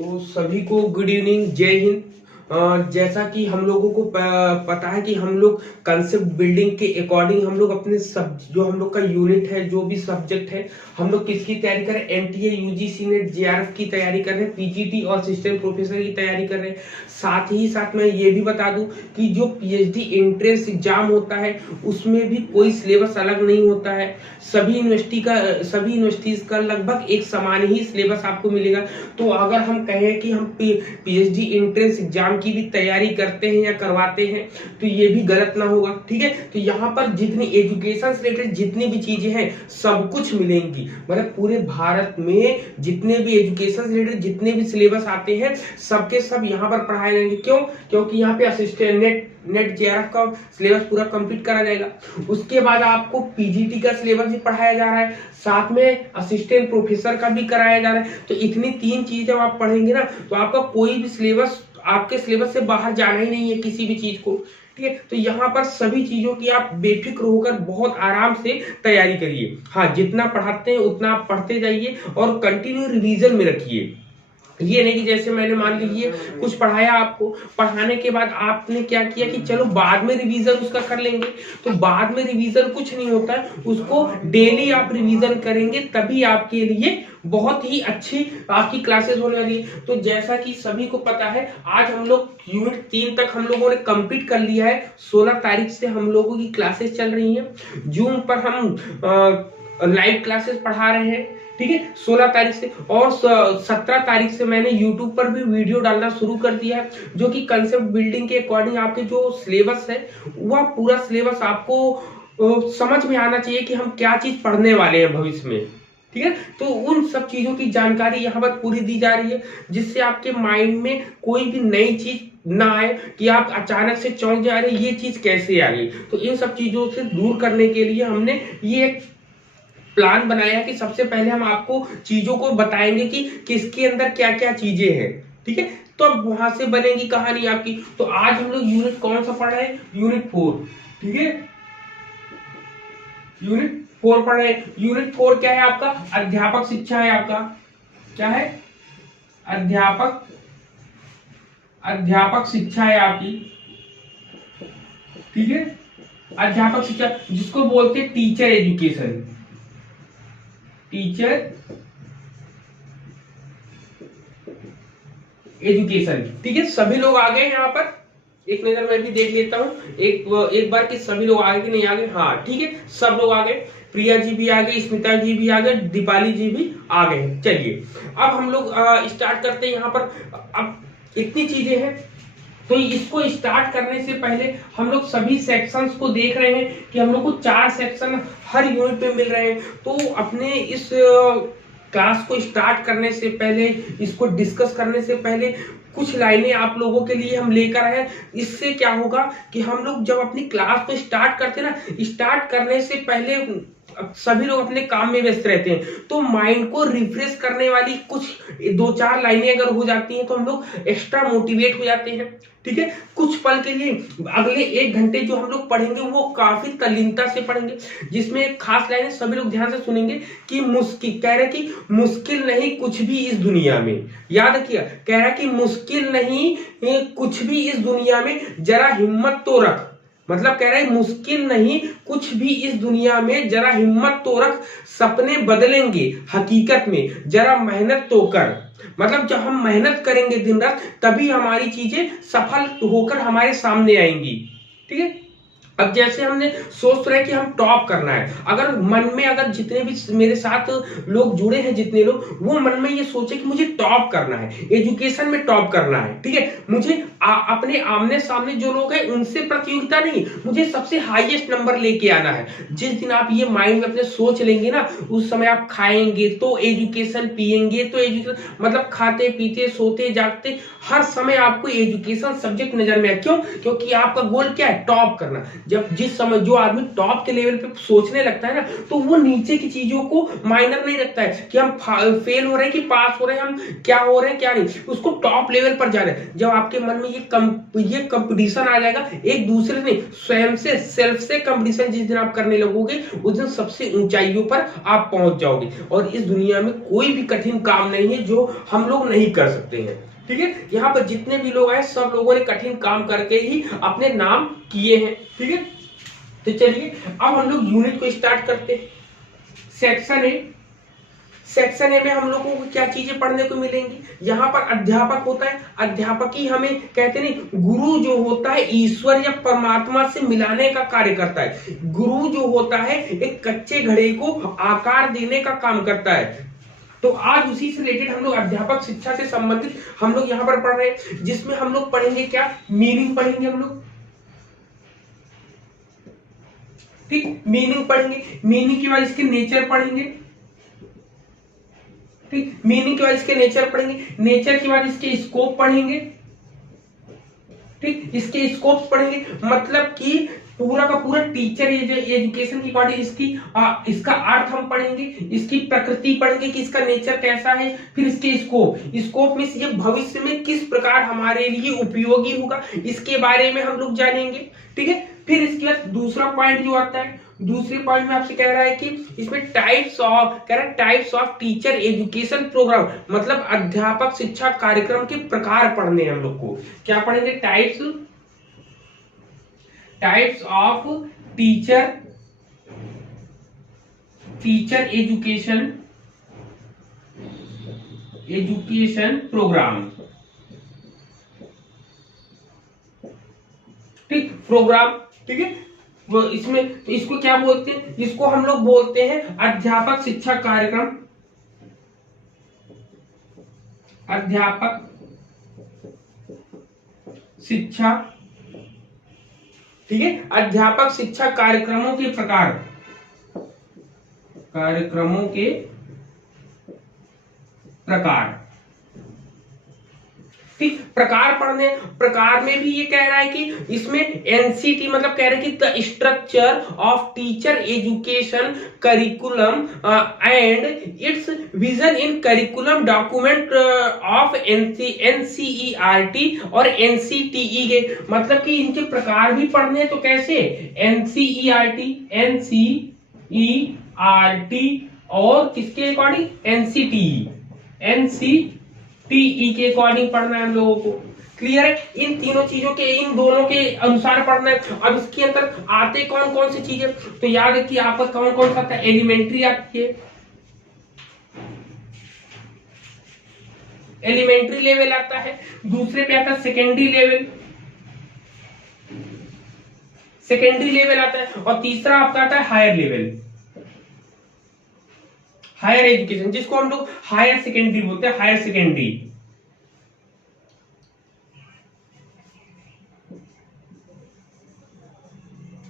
तो सभी को गुड इवनिंग, जय हिंद। जैसा कि हम लोगों को पता है कि हम लोग कंसेप्ट बिल्डिंग के अकॉर्डिंग हम लोग अपने जो हम लोग का यूनिट है, जो भी सब्जेक्ट है, हम लोग किसकी तैयारी कर रहे हैं, एनटीए, यूजीसी नेट, जेआरएफ की तैयारी कर रहे हैं, पीजीटी और असिस्टेंट प्रोफेसर की तैयारी कर रहे हैं। साथ ही साथ मैं ये भी बता दूं कि जो पीएचडी एंट्रेंस एग्जाम होता है उसमें भी कोई सिलेबस अलग नहीं होता है। सभी यूनिवर्सिटीज का लगभग एक समान ही सिलेबस आपको मिलेगा। तो अगर हम कहें कि हम पीएचडी एंट्रेंस एग्जाम की भी तैयारी करते हैं या करवाते हैं तो ये भी गलत ना होगा, ठीक है। तो यहाँ पर जितनी एजुकेशन से रिलेटेड जितनी भी चीजें हैं सब कुछ मिलेंगी, मतलब पूरे भारत में जितने भी एजुकेशन से रिलेटेड जितने भी सिलेबस आते हैं सबके सब यहाँ पर पढ़ाए जाएंगे। क्यों? क्योंकि यहाँ पे असिस्टेंट नेट जेआरएफ का सिलेबस पूरा कंप्लीट करा जाएगा। उसके बाद आपको पीजीटी का सिलेबस भी पढ़ाया जा रहा है, साथ में असिस्टेंट प्रोफेसर का भी कराया जा रहा है। तो इतनी तीन चीजें आप पढ़ेंगे ना तो आपका कोई भी सिलेबस आपके सिलेबस से बाहर जाना ही नहीं है किसी भी चीज को, ठीक है। तो यहाँ पर सभी चीजों की आप बेफिक्र होकर बहुत आराम से तैयारी करिए। हाँ, जितना पढ़ाते हैं उतना आप पढ़ते जाइए और कंटिन्यू रिवीजन में रखिए। ये नहीं कि जैसे मैंने मान लीजिए कुछ पढ़ाया, आपको पढ़ाने के बाद आपने क्या किया कि चलो बाद में रिवीजन उसका कर लेंगे, तो बाद में रिवीजन कुछ नहीं होता है, उसको डेली आप रिवीजन करेंगे तभी आपके लिए बहुत ही अच्छी आपकी क्लासेस होने वाली है। तो जैसा कि सभी को पता है आज हम लोग यूनिट 3 तक हम लोगों ने कंप्लीट कर लिया है। 16 तारीख से हम लोगों की क्लासेस चल रही हैं। जूम पर हम लाइव क्लासेस पढ़ा रहे हैं, ठीक है, 16 तारीख से। और 17 तारीख से मैंने YouTube पर भी वीडियो डालना शुरू कर दिया है, जो कि कंसेप्ट बिल्डिंग के अकॉर्डिंग आपके जो सिलेबस है वह पूरा सिलेबस आपको समझ में आना चाहिए कि हम क्या चीज पढ़ने वाले हैं भविष्य में, ठीक है। तो उन सब चीजों की जानकारी यहाँ पर पूरी दी जा रही है, जिससे आपके माइंड में कोई भी नई चीज ना आए कि आप अचानक से चौंक जा रहे ये चीज कैसे आ गई। तो इन सब चीजों से दूर करने के लिए हमने ये एक प्लान बनाया कि सबसे पहले हम आपको चीजों को बताएंगे कि किसके अंदर क्या क्या चीजें हैं, ठीक है। तो अब वहां से बनेगी कहानी आपकी। तो आज हम लोग यूनिट कौन सा पढ़ रहे हैं? यूनिट 4, ठीक है, यूनिट 4 पढ़ रहे हैं। यूनिट 4 क्या है आपका? अध्यापक शिक्षा है आपका। क्या है? अध्यापक शिक्षा है आपकी, ठीक है। अध्यापक शिक्षा जिसको बोलते हैं टीचर एजुकेशन, टीचर एजुकेशन, ठीक है। सभी लोग आ गए यहाँ पर? एक नजर मैं भी देख लेता हूँ एक बार कि सभी लोग आ गए कि नहीं आ गए। हाँ, ठीक है, सब लोग आ गए। प्रिया जी भी आ गई, स्मिता जी भी आ गए, दीपाली जी भी आ गए। चलिए अब हम लोग स्टार्ट करते हैं। यहाँ पर अब इतनी चीजें हैं, तो इसको स्टार्ट करने से पहले हम लोग सभी सेक्शंस को देख रहे हैं कि हम लोग को 4 सेक्शन हर यूनिट में मिल रहे हैं। तो अपने इस क्लास को स्टार्ट करने से पहले, इसको डिस्कस करने से पहले कुछ लाइनें आप लोगों के लिए हम लेकर आए हैं। इससे क्या होगा कि हम लोग जब अपनी क्लास को स्टार्ट करते हैं ना, स्टार्ट करने से पहले सभी लोग अपने काम में व्यस्त रहते हैं, तो माइंड को रिफ्रेश करने वाली कुछ 2-4 लाइनें अगर हो जाती हैं तो हम लोग एक्स्ट्रा मोटिवेट हो जाते हैं, ठीक है। कुछ पल के लिए अगले 1 घंटे जो हम लोग पढ़ेंगे वो काफी तल्लीनता से पढ़ेंगे, जिसमें एक खास लाइन है, सभी लोग ध्यान से सुनेंगे कि कह रहे कि मुश्किल नहीं कुछ भी इस दुनिया में, याद रखिए, कह रहा है कि मुश्किल नहीं कुछ भी इस दुनिया में, जरा हिम्मत तो रख। मतलब कह रहा है मुश्किल नहीं कुछ भी इस दुनिया में, जरा हिम्मत तो रख, सपने बदलेंगे हकीकत में, जरा मेहनत तो कर। मतलब जब हम मेहनत करेंगे दिन रात तभी हमारी चीजें सफल होकर हमारे सामने आएंगी, ठीक है। अब जैसे हमने सोच रहे कि हम टॉप करना है, अगर मन में अगर जितने भी मेरे साथ लोग जुड़े हैं, जितने लोग, वो मन में ये सोचे कि मुझे टॉप करना है, एजुकेशन में टॉप करना है, ठीक है। मुझे अपने आमने सामने जो लोग हैं उनसे प्रतियोगिता नहीं, मुझे सबसे हाईएस्ट नंबर लेके आना है। जिस दिन आप ये माइंड में अपने सोच लेंगे ना, उस समय आप खाएंगे तो एजुकेशन, पिएंगे तो एजुकेशन, मतलब खाते पीते सोते जागते हर समय आपको एजुकेशन सब्जेक्ट नजर में आए। क्यों? क्योंकि आपका गोल क्या है? टॉप करना। जब जिस समय जो आदमी टॉप के लेवल पे सोचने लगता है ना, तो वो नीचे की चीजों को माइनर नहीं रखता है कि हम फेल हो रहे हैं कि पास हो रहे हैं, हम क्या हो रहे हैं क्या नहीं, उसको टॉप लेवल पर जा रहे हैं। जब आपके मन में ये कंपटीशन आ जाएगा, एक दूसरे से स्वयं से, सेल्फ से कंपटीशन जिस दिन आप करने लगोगे उस दिन सबसे ऊंचाइयों पर आप पहुंच जाओगे। और इस दुनिया में कोई भी कठिन काम नहीं है जो हम लोग नहीं कर सकते हैं, ठीक है। यहाँ पर जितने भी लोग आए सब लोगों ने कठिन काम करके ही अपने नाम किए हैं, ठीक है। तो चलिए अब हम लोग यूनिट को स्टार्ट करते हैं। सेक्शन ए में हम लोगों को क्या चीजें पढ़ने को मिलेंगी। यहाँ पर अध्यापक होता है, अध्यापक ही हमें कहते नहीं, गुरु जो होता है ईश्वर या परमात्मा से मिलाने का कार्य करता है। गुरु जो होता है एक कच्चे घड़े को आकार देने का काम करता है। तो आज उसी से रिलेटेड हम लोग अध्यापक शिक्षा से संबंधित हम लोग यहाँ पर पढ़ रहे हैं, जिसमें हम लोग पढ़ेंगे क्या, मीनिंग पढ़ेंगे हम लोग, ठीक। मीनिंग पढ़ेंगे, मीनिंग के बाद इसके नेचर पढ़ेंगे, ठीक। मीनिंग के बाद इसके नेचर पढ़ेंगे, नेचर के बाद इसके स्कोप पढ़ेंगे, ठीक। इसके स्कोप पढ़ेंगे, मतलब कि पूरा का पूरा टीचर एजुकेशन की अकॉर्डिंग इसका अर्थ हम पढ़ेंगे, इसकी प्रकृति पढ़ेंगे कि इसका नेचर कैसा है। फिर इसके स्कोप में ये भविष्य में किस प्रकार हमारे लिए उपयोगी होगा, इसके बारे में हम लोग जानेंगे, ठीक है। फिर इसके बाद दूसरा पॉइंट जो आता है, दूसरे पॉइंट में आपसे कह रहा है कि इसमें types of teacher education program, मतलब अध्यापक शिक्षा कार्यक्रम के प्रकार पढ़ने हैं हम लोग को। क्या पढ़ेंगे, types of teacher education program, ठीक। प्रोग्राम, ठीक है। वो इसमें तो इसको क्या बोलते हैं, इसको हम लोग बोलते हैं अध्यापक शिक्षा कार्यक्रम, अध्यापक शिक्षा, ठीक है। अध्यापक शिक्षा कार्यक्रमों के प्रकार, ठीक। प्रकार पढ़ने, प्रकार में भी ये कह रहा है कि इसमें एनसीटी मतलब कह रहा है कि the structure of teacher education curriculum and it's vision in curriculum document of NCERT और एनसीटीई के, मतलब कि इनके प्रकार भी पढ़ने, तो कैसे, एनसीईआरटी और किसके अकॉर्डिंग, एनसीटीई के अकॉर्डिंग पढ़ना है हम लोगों को, क्लियर है। इन तीनों चीजों के, इन दोनों के अनुसार पढ़ना है। अब इसके अंदर आते कौन कौन सी चीजें, तो याद रखिए आपका कौन कौन सा आता है, एलिमेंट्री आती है, एलिमेंट्री लेवल आता है। दूसरे पे आता है सेकेंडरी लेवल आता है। और तीसरा आपका आता है हायर लेवल, हायर एजुकेशन, जिसको हम लोग हायर सेकेंडरी बोलते हैं, हायर सेकेंडरी,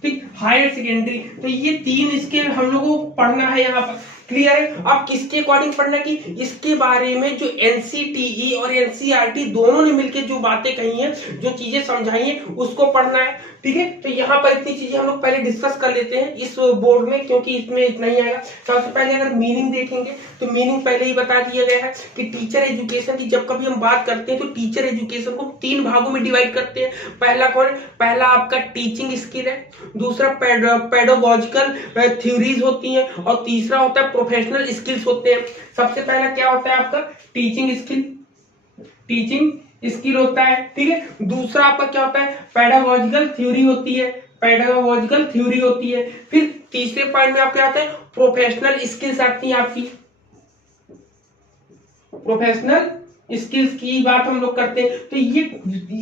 ठीक। हायर सेकेंडरी, तो ये तीन इसके हम लोगों को पढ़ना है यहाँ पर, क्लियर है। अब किसके अकॉर्डिंग पढ़ना है कि इसके बारे में जो एनसीटीई और एनसीईआरटी दोनों ने मिलकर जो बातें कही हैं, जो चीजें समझाई हैं, उसको पढ़ना है, ठीक है। तो यहाँ पर इतनी चीजें हम लोग पहले डिस्कस कर लेते हैं इस बोर्ड में, क्योंकि इसमें इतना ही आएगा। सबसे पहले अगर मीनिंग देखेंगे तो मीनिंग पहले ही बता दिया गया है कि टीचर एजुकेशन की जब कभी हम बात करते हैं तो टीचर एजुकेशन को 3 भागों में डिवाइड करते हैं। पहला आपका टीचिंग स्किल है, दूसरा पेडागोजिकल थ्योरीज होती हैं, और तीसरा होता है प्रोफेशनल स्किल्स होते हैं। सबसे पहला क्या होता है आपका, टीचिंग स्किल होता है, ठीक है। दूसरा आपका क्या होता है, पेडागोजिकल थ्योरी होती है। फिर तीसरे पॉइंट में आपके आता है प्रोफेशनल स्किल्स आती हैं आपकी, प्रोफेशनल स्किल्स की बात हम लोग करते हैं। तो ये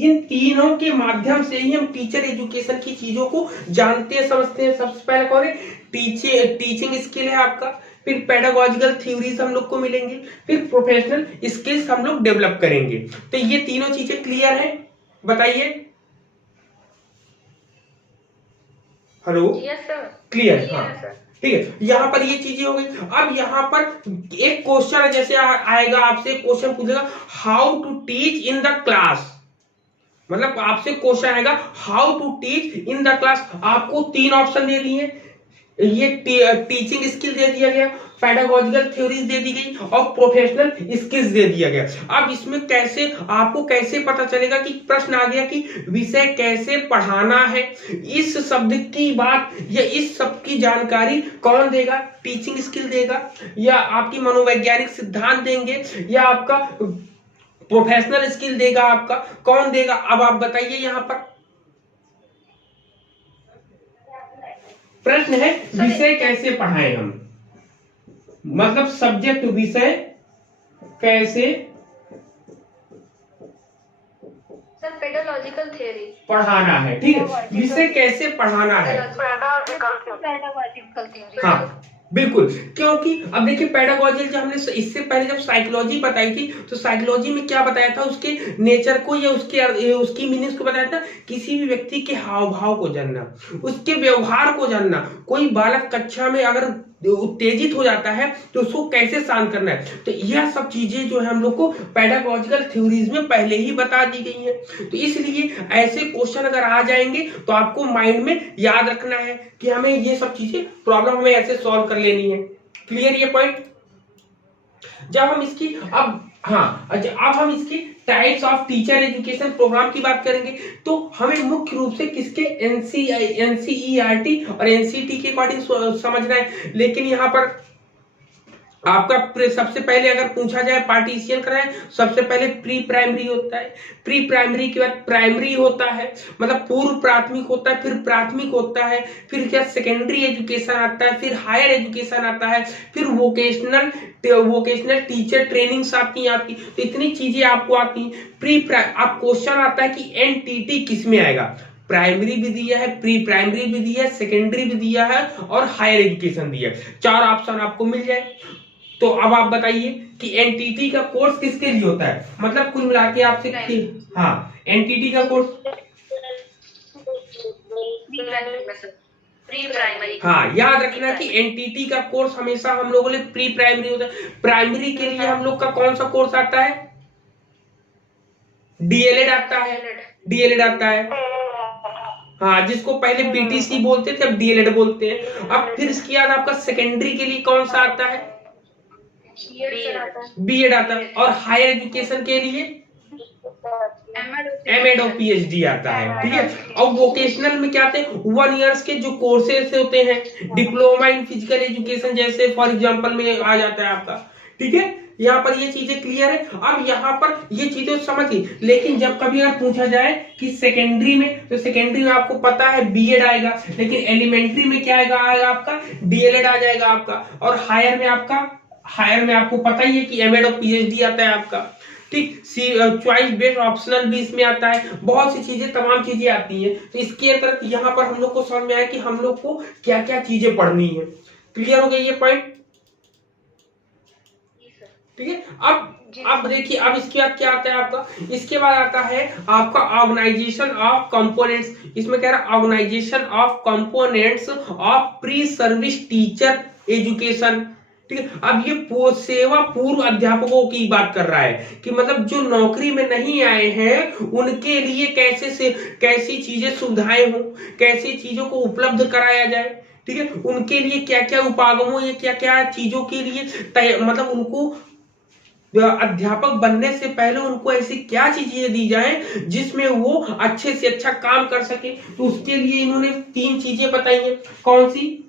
इन तीनों के माध्यम से ही हम टीचर एजुकेशन की चीजों को जानते हैं, समझते हैं। सबसे पहले कौन है, टीचिंग स्किल है आपका, फिर पेडागोजिकल थ्योरीज हम लोग को मिलेंगे, फिर प्रोफेशनल स्किल्स हम लोग डेवलप करेंगे। तो ये तीनों चीजें क्लियर है, बताइए। हेलो, क्लियर, हाँ, ठीक है। यहाँ पर ये चीजें हो गई। अब यहाँ पर एक क्वेश्चन जैसे आएगा, आपसे क्वेश्चन पूछेगा, how to teach in the class, मतलब आपसे क्वेश्चन आएगा how to teach in the class. आपको 3 ऑप्शन दे दिए, ये टीचिंग स्किल दे दिया गया, पेडागोजिकल थ्योरीज दे दी गई और प्रोफेशनल स्किल्स दे दिया गया। अब इसमें कैसे आपको कैसे पता चलेगा कि प्रश्न आ गया कि विषय कैसे पढ़ाना है, इस शब्द की बात या इस सब की जानकारी कौन देगा? टीचिंग स्किल देगा या आपकी मनोवैज्ञानिक सिद्धांत देंगे या आपका प्रोफेशनल स्किल देगा? आपका कौन देगा? अब आप बताइए। यहां पर प्रश्न है विषय कैसे पढ़ाएं हम, मतलब सब्जेक्ट विषय कैसे सर पेडागोजिकल थ्योरी पढ़ाना है। ठीक है, विषय कैसे पढ़ाना है। Pedagogical theory. हाँ बिल्कुल, क्योंकि अब देखिए पेडागोजी जो हमने इससे पहले जब साइकोलॉजी बताई थी तो साइकोलॉजी में क्या बताया था, उसके नेचर को या उसकी मीनिंग्स को बताया था। किसी भी व्यक्ति के हाव भाव को जानना, उसके व्यवहार को जानना। कोई बालक कक्षा में अगर उत्तेजित हो जाता है तो उसको कैसे शांत करना है, तो यह सब चीजें जो है हम लोग को पेडागोजिकल थ्योरीज में पहले ही बता दी गई है। तो इसलिए ऐसे क्वेश्चन अगर आ जाएंगे तो आपको माइंड में याद रखना है कि हमें ये सब चीजें प्रॉब्लम हमें ऐसे सॉल्व कर लेनी है। क्लियर ये पॉइंट? जब हम इसकी अब हम इसकी types of teacher education program की बात करेंगे तो हमें मुख्य रूप से किसके एनसीईआरटी और एनसीटी के अकॉर्डिंग समझना है। लेकिन यहाँ पर आपका सबसे पहले अगर पूछा जाए पार्टीशियन कराए, सबसे पहले प्री प्राइमरी होता है, प्री प्राइमरी के बाद प्राइमरी होता है, मतलब पूर्व प्राथमिक होता है, फिर प्राथमिक होता है, फिर क्या सेकेंडरी एजुकेशन आता है, फिर हायर एजुकेशन आता है, फिर वोकेशनल टीचर ट्रेनिंग्स आती हैं आपकी। तो इतनी चीजें आपको आती हैं। अब क्वेश्चन आता है कि एनटीटी किस में आएगा। प्राइमरी भी दिया है, प्री प्राइमरी भी दिया है, सेकेंडरी भी दिया है और हायर एजुकेशन दिया है। 4 ऑप्शन आपको मिल जाए। तो अब आप बताइए कि एनटीटी का कोर्स किसके लिए होता है, मतलब कुल मिला के आपसे एनटीटी का कोर्स प्री प्राइमरी। याद रखना कि एनटीटी का कोर्स हमेशा हम लोगों ने प्री प्राइमरी होता है। प्राइमरी के लिए हम लोग का कौन सा कोर्स आता है? डीएलएड आता है, डीएलएड आता है। जिसको पहले बीटीसी बोलते थे अब डीएलएड बोलते हैं। अब फिर इसके बाद आपका सेकेंडरी के लिए कौन सा आता है? बीएड आता है। और हायर एजुकेशन के लिए एमएड और पीएचडी आता है। ठीक है, और वोकेशनल में क्या आते हैं? 1 ईयर्स के जो कोर्सेस होते हैं, डिप्लोमा इन फिजिकल एजुकेशन जैसे फॉर एग्जांपल में आ जाता है आपका। ठीक है, यहाँ पर ये चीजें क्लियर है। अब यहाँ पर ये चीजें समझिए, लेकिन जब कभी अगर पूछा जाए कि सेकेंडरी में, तो सेकेंडरी में आपको पता है बीएड आएगा, लेकिन एलिमेंट्री में क्या आएगा आपका? डीएलएड आ जाएगा आपका। और हायर में आपको पता ही है कि एमएड और पीएचडी आता है आपका। ठीक, चॉइस बेस्ड ऑप्शनल भी इसमें आता है। बहुत सी चीजें, तमाम चीजें आती हैं। तो इसके अंदर यहाँ पर हम लोग को समझ में आया कि हम लोग को क्या क्या चीजें पढ़नी है। क्लियर हो गई ये पॉइंट? ठीक है, अब देखिए, अब इसके बाद क्या आता है आपका? इसके बाद आता है आपका ऑर्गेनाइजेशन ऑफ कंपोनेंट्स। इसमें कह रहा है organisation of components of pre service teacher education. ठीक है, अब ये सेवा पूर्व अध्यापकों की बात कर रहा है कि मतलब जो नौकरी में नहीं आए हैं उनके लिए कैसी चीजें सुविधाएं हो, कैसी चीजों को उपलब्ध कराया जाए। ठीक है, उनके लिए क्या क्या उपागमों या क्या क्या चीजों के लिए मतलब उनको अध्यापक बनने से पहले उनको ऐसी क्या चीजें दी जाए जिसमें वो अच्छे से अच्छा काम कर सके। तो उसके लिए इन्होंने 3 चीजें बताई हैं। कौन सी?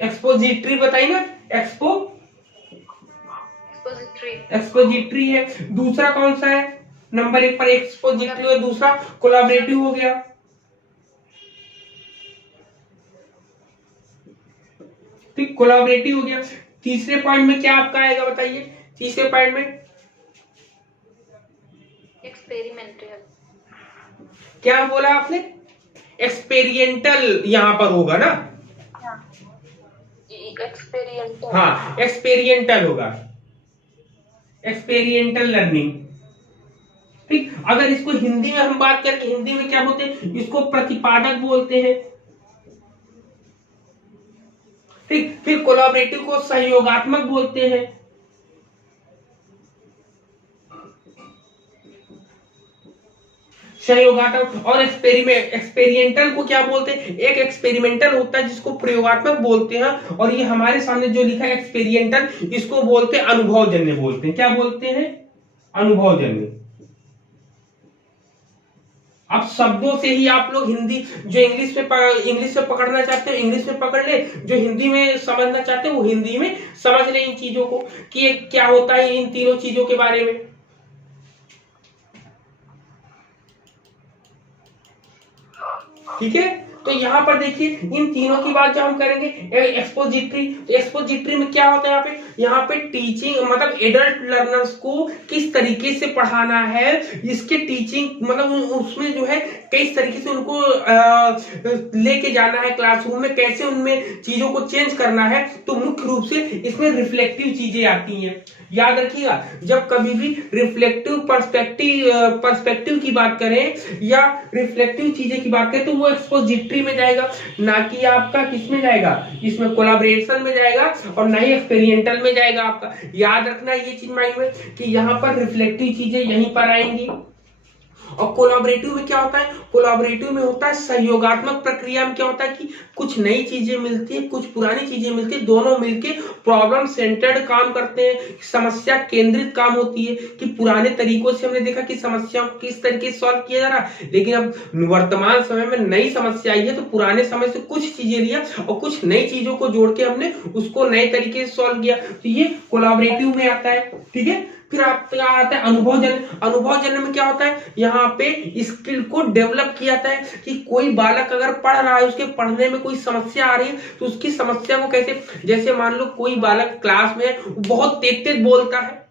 एक्सपोजिटरी बताई ना, एक्सपोजिटरी है। दूसरा कौन सा है? नंबर 1 पर एक्सपोजिटरी और दूसरा कोलैबोरेटिव हो गया। ठीक, कोलैबोरेटिव हो गया। तीसरे पॉइंट में क्या आपका आएगा बताइए? तीसरे पॉइंट में एक्सपेरिमेंटल। क्या बोला आपने? एक्सपेरिमेंटल यहाँ पर होगा ना? एक्सपेरिमेंटल होगा, एक्सपेरिमेंटल लर्निंग। ठीक, अगर इसको हिंदी में हम बात करें, हिंदी में क्या बोलते हैं? इसको प्रतिपादक बोलते हैं। ठीक, फिर कोलैबोरेटिव को सहयोगात्मक बोलते हैं। सहयोगात्मक। और एक्सपेरिमेंटल को क्या बोलते हैं? एक एक्सपेरिमेंटल होता है जिसको प्रयोगात्मक बोलते हैं, और ये हमारे सामने जो लिखा है एक्सपेरिमेंटल, इसको बोलते हैं अनुभवजन्य बोलते हैं। क्या बोलते हैं? अनुभवजन्य। अब शब्दों से ही आप लोग हिंदी जो इंग्लिश में पकड़ना चाहते हो इंग्लिश में पकड़ ले, जो हिंदी में समझना चाहते हो वो हिंदी में समझ ले इन चीजों को कि ये क्या होता है, इन तीनों चीजों के बारे में। ठीक है, तो यहाँ पर देखिए इन तीनों की बात जब हम करेंगे, एक्सपोजिटरी में क्या होता है? यहाँ पे टीचिंग मतलब एडल्ट लर्नर्स को किस तरीके से पढ़ाना है, इसके टीचिंग मतलब उसमें जो है किस तरीके से उनको लेके जाना है क्लासरूम में, कैसे उनमें चीजों को चेंज करना है। तो मुख्य रूप से इसमें रिफ्लेक्टिव चीजें आती हैं। याद रखिएगा, जब कभी भी रिफ्लेक्टिव पर्सपेक्टिव की बात करें या रिफ्लेक्टिव चीजें की बात करें तो वो एक्सपोजिटरी में जाएगा, ना कि आपका किस में जाएगा, इसमें कोलैबोरेशन में जाएगा, और ना ही एक्सपेरिमेंटल में जाएगा आपका। याद रखना ये चीज माइंड में कि यहाँ पर रिफ्लेक्टिव चीजें यहीं पर आएंगी। और कोलैबोरेटिव में क्या होता है? कोलैबोरेटिव में होता है सहयोगात्मक प्रक्रिया में क्या होता है कि कुछ नई चीजें मिलती है, कुछ पुरानी चीजें मिलती है, दोनों मिलके प्रॉब्लम सेंटर्ड काम करते हैं, समस्या केंद्रित काम होती है। कि पुराने तरीकों से हमने देखा कि समस्याओं को किस तरीके से सॉल्व किया जा रहा है, लेकिन अब वर्तमान समय में नई समस्या आई है तो पुराने समय से कुछ चीजें लिया और कुछ नई चीजों को जोड़ के हमने उसको नए तरीके से सॉल्व किया। तो ये कोलैबोरेटिव में आता है। ठीक है, फिर आपका आता है अनुभवजन्य। अनुभवजन्य में क्या होता है? यहाँ पे स्किल को डेवलप किया जाता है कि कोई बालक अगर पढ़ रहा है, उसके पढ़ने में कोई समस्या आ रही है तो उसकी समस्या को कैसे, जैसे मान लो कोई बालक क्लास में बहुत तेज बोलता है,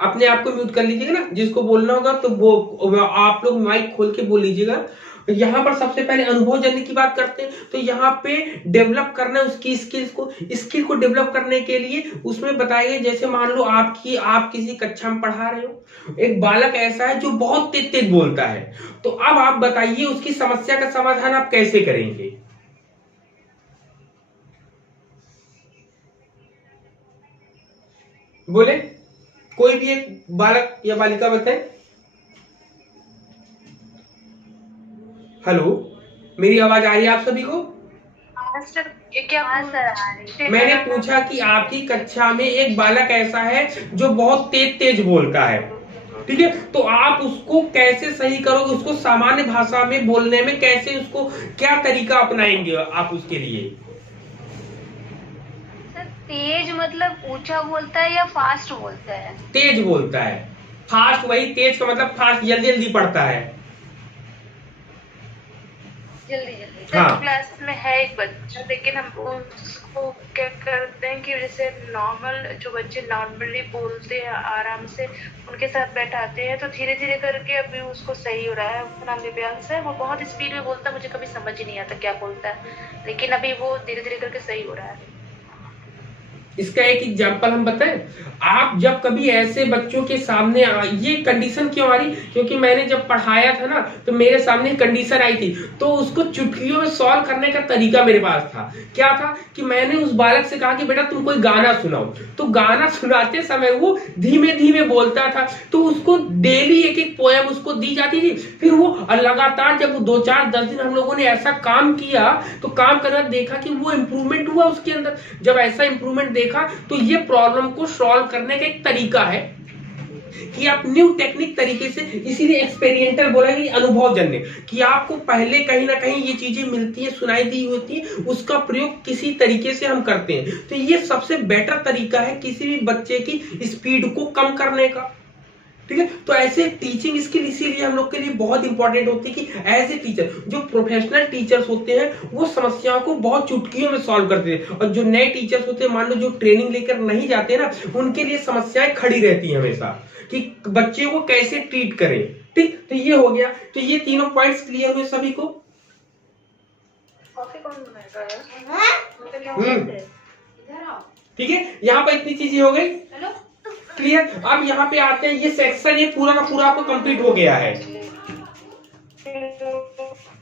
अपने आप को म्यूट कर लीजिएगा ना, जिसको बोलना होगा तो वो आप लोग माइक खोल के बोल लीजिएगा। यहाँ पर सबसे पहले अनुभवजन्य की बात करते हैं, तो यहाँ पे डेवलप करना उसकी स्किल को डेवलप करने के लिए उसमें बताइए, जैसे मान लो आप किसी कक्षा में पढ़ा रहे हो, एक बालक ऐसा है जो बहुत तेज बोलता है, तो अब आप बताइए उसकी समस्या का समाधान आप कैसे करेंगे? बोले कोई भी एक बालक या बालिका बताए। हेलो, मेरी आवाज आ रही है आप सभी को? सर ये क्या सर? मैंने पूछा कि आपकी कक्षा में एक बालक ऐसा है जो बहुत तेज बोलता है, ठीक है, तो आप उसको कैसे सही करोगे, उसको सामान्य भाषा में बोलने में कैसे, उसको क्या तरीका अपनाएंगे आप उसके लिए? सर तेज मतलब ऊंचा बोलता है या फास्ट बोलता है? तेज बोलता है। फास्ट, वही तेज का मतलब फास्ट, जल्दी जल्दी पढ़ता है, जल्दी जल्दी। हाँ। क्लास में है एक बच्चा, लेकिन हम उसको क्या करते हैं कि जैसे नॉर्मल जो बच्चे नॉर्मली बोलते हैं आराम से उनके साथ बैठाते हैं, तो धीरे धीरे करके अभी उसको सही हो रहा है। उसका नाम दिव्यांश है, वो बहुत स्पीड में बोलता है, मुझे कभी समझ ही नहीं आता क्या बोलता है, लेकिन अभी वो धीरे धीरे करके सही हो रहा है। इसका एक एग्जाम्पल हम बताएं, आप जब कभी ऐसे बच्चों के सामने ये कंडीशन क्यों आ रही, क्योंकि मैंने जब पढ़ाया था ना तो मेरे सामने कंडीशन आई थी, तो उसको चुटकियों में सॉल्व करने का तरीका मेरे पास था। क्या था कि मैंने उस बालक से कहा कि बेटा तुम कोई गाना सुनाओ, तो गाना सुनाते समय वो धीमे धीमे बोलता था, तो उसको डेली एक एक पोएम उसको दी जाती थी। फिर वो लगातार जब 2-4-10 दिन हम लोगों ने ऐसा काम किया तो काम करना देखा कि वो इम्प्रूवमेंट हुआ उसके अंदर। जब ऐसा इम्प्रूवमेंट देखा तो ये प्रॉब्लम को सॉल्व करने का एक तरीका है कि आप न्यू टेक्निक तरीके से, इसीलिए एक्सपेरिमेंटल बोला कि अनुभवजन्य, कि आपको पहले कहीं ना कहीं ये चीजें मिलती है, सुनाई दी होती है, उसका प्रयोग किसी तरीके से हम करते हैं। तो ये सबसे बेटर तरीका है किसी भी बच्चे की स्पीड को कम करने का। ठीक है, तो ऐसे टीचिंग स्किल इसीलिए हम लोग के लिए बहुत इंपॉर्टेंट होती है कि एज ए टीचर, जो प्रोफेशनल टीचर्स होते हैं वो समस्याओं को बहुत चुटकियों में सॉल्व करते हैं, और जो नए टीचर्स होते हैं, मान लो जो ट्रेनिंग लेकर नहीं जाते ना, उनके लिए समस्याएं खड़ी रहती है हमेशा कि बच्चे को कैसे ट्रीट करें। ठीक, तो ये हो गया, तो ये तीनों पॉइंट्स क्लियर हुए सभी को? ठीक है, यहाँ पर इतनी चीजें हो गई क्लियर। अब यहाँ पे आते हैं, ये सेक्शन ये पूरा का पूरा आपको कंप्लीट हो गया है।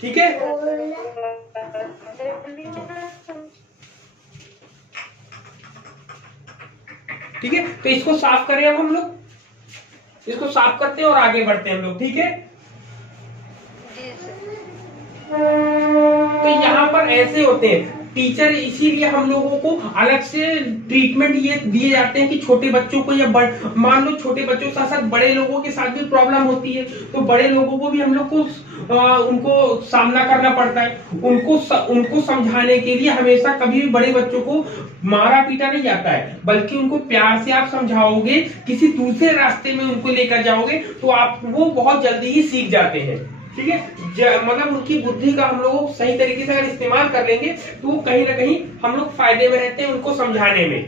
ठीक है, ठीक है, तो इसको साफ करें अब हम लोग। इसको साफ करते हैं और आगे बढ़ते हैं हम लोग, ठीक है। जी सर। तो यहाँ पर ऐसे होते हैं टीचर, इसीलिए हम लोगों को अलग से ट्रीटमेंट ये दिए जाते हैं कि छोटे बच्चों को या मान लो छोटे बच्चों के साथ साथ बड़े लोगों के साथ भी प्रॉब्लम होती है, तो बड़े लोगों को भी हम लोग को उनको सामना करना पड़ता है। उनको समझाने के लिए हमेशा कभी भी बड़े बच्चों को मारा पीटा नहीं जाता है, बल्कि उनको प्यार से आप समझाओगे, किसी दूसरे रास्ते में उनको लेकर जाओगे तो आप वो बहुत जल्दी ही सीख जाते हैं, ठीक है। मतलब उनकी बुद्धि का हम लोग सही तरीके से अगर इस्तेमाल कर लेंगे तो वो कहीं ना कहीं हम लोग फायदे में रहते हैं उनको समझाने में,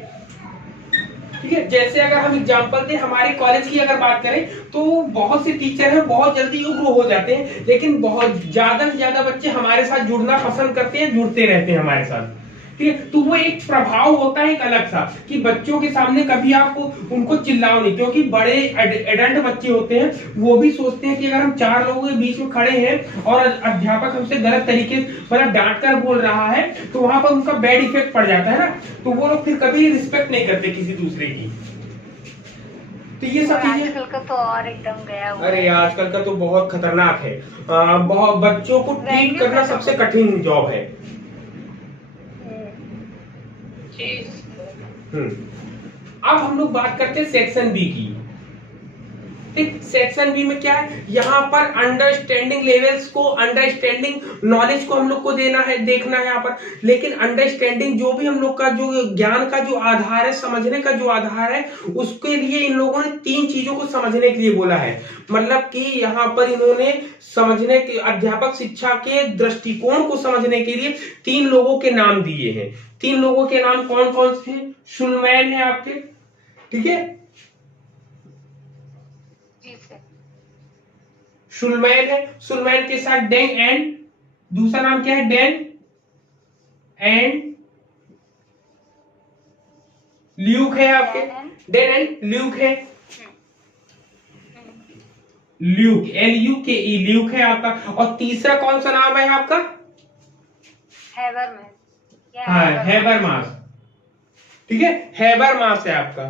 ठीक है। जैसे अगर हम एग्जांपल दें, हमारे कॉलेज की अगर बात करें तो बहुत से टीचर हैं बहुत जल्दी उग्र हो जाते हैं, लेकिन बहुत ज्यादा से ज्यादा बच्चे हमारे साथ जुड़ना पसंद करते हैं, जुड़ते रहते हैं हमारे साथ, ठीक है। तो वो एक प्रभाव होता है एक अलग सा कि बच्चों के सामने कभी आप उनको चिल्लाओ नहीं, क्योंकि बड़े एडल्ट बच्चे होते हैं वो भी सोचते हैं कि अगर हम 4 लोगों के बीच में खड़े हैं और अध्यापक हमसे गलत तरीके मतलब डांट कर बोल रहा है तो वहां पर उनका बैड इफेक्ट पड़ जाता है ना, तो वो लोग फिर कभी रिस्पेक्ट नहीं करते किसी दूसरे की। तो ये सब चीजें आजकल का तो और एकदम गया हुआ अरे है। आजकल का तो बहुत खतरनाक है। बहुत बच्चों को ट्रीट करना सबसे कठिन जॉब है। अब हम लोग बात करते हैं सेक्शन बी की, ठीक। सेक्शन बी में क्या है, यहाँ पर अंडरस्टैंडिंग लेवल्स को, अंडरस्टैंडिंग नॉलेज को हम लोग को देना है, देखना है यहाँ पर। लेकिन अंडरस्टैंडिंग जो भी हम लोग का जो ज्ञान का जो आधार है, समझने का जो आधार है, उसके लिए इन लोगों ने 3 चीजों को समझने के लिए बोला है। मतलब कि यहाँ पर इन्होंने समझने के, अध्यापक शिक्षा के दृष्टिकोण को समझने के लिए 3 लोगों के नाम दिए हैं। 3 लोगों के नाम कौन कौन से हैं? शुलमैन है आपके, ठीक है, शुलमैन है, शुलमैन के साथ डेंग एंड दूसरा नाम क्या है, डेन एंड ल्यूक है आपके, डेन एंड ल्यूक है, ल्यूक LUKE ल्यूक है आपका। और तीसरा कौन सा नाम है आपका? हैबरमास, ठीक है, हैबरमास है आपका,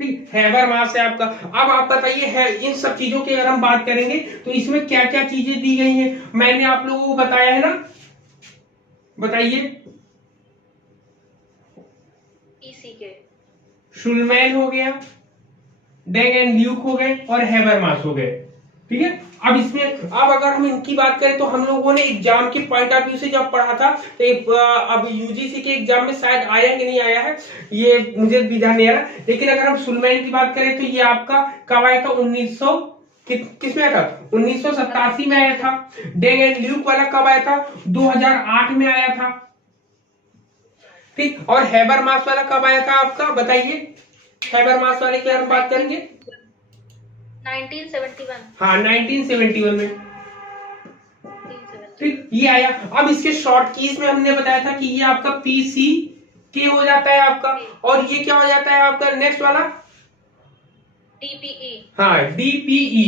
ठीक, हैबरमास है आपका। अब आप बताइए है इन सब चीजों की अगर हम बात करेंगे तो इसमें क्या क्या चीजें दी गई हैं, मैंने आप लोगों को बताया है ना, बताइए। शुलमैन हो गया, डेंग एंड ल्यूक हो गए और हैबरमास हो गए, ठीक है। अब इसमें अब अगर हम इनकी बात करें तो हम लोगों ने एग्जाम के पॉइंट ऑफ व्यू से जब पढ़ा था तो अब यूजीसी के एग्जाम में शायद आया कि नहीं आया है ये मुझे भी ध्यान नहीं आ रहा, लेकिन अगर हम शुलमैन की बात करें तो ये आपका कब आया था, 1900 किस में आया था, 1987 में आया था। डेंग एंड ल्यूक वाला कब आया था, 2008 में आया था, ठीक। और हैबरमास वाला कब आया था आपका, बताइए। हैबरमास वाले की हम बात करेंगे 1971। हाँ 1971 में, ठीक, ये आया। अब इसके शॉर्ट कीज में हमने बताया था कि ये आपका PCK हो जाता है आपका, और ये क्या हो जाता है आपका नेक्स्ट वाला, DPE। हाँ DPE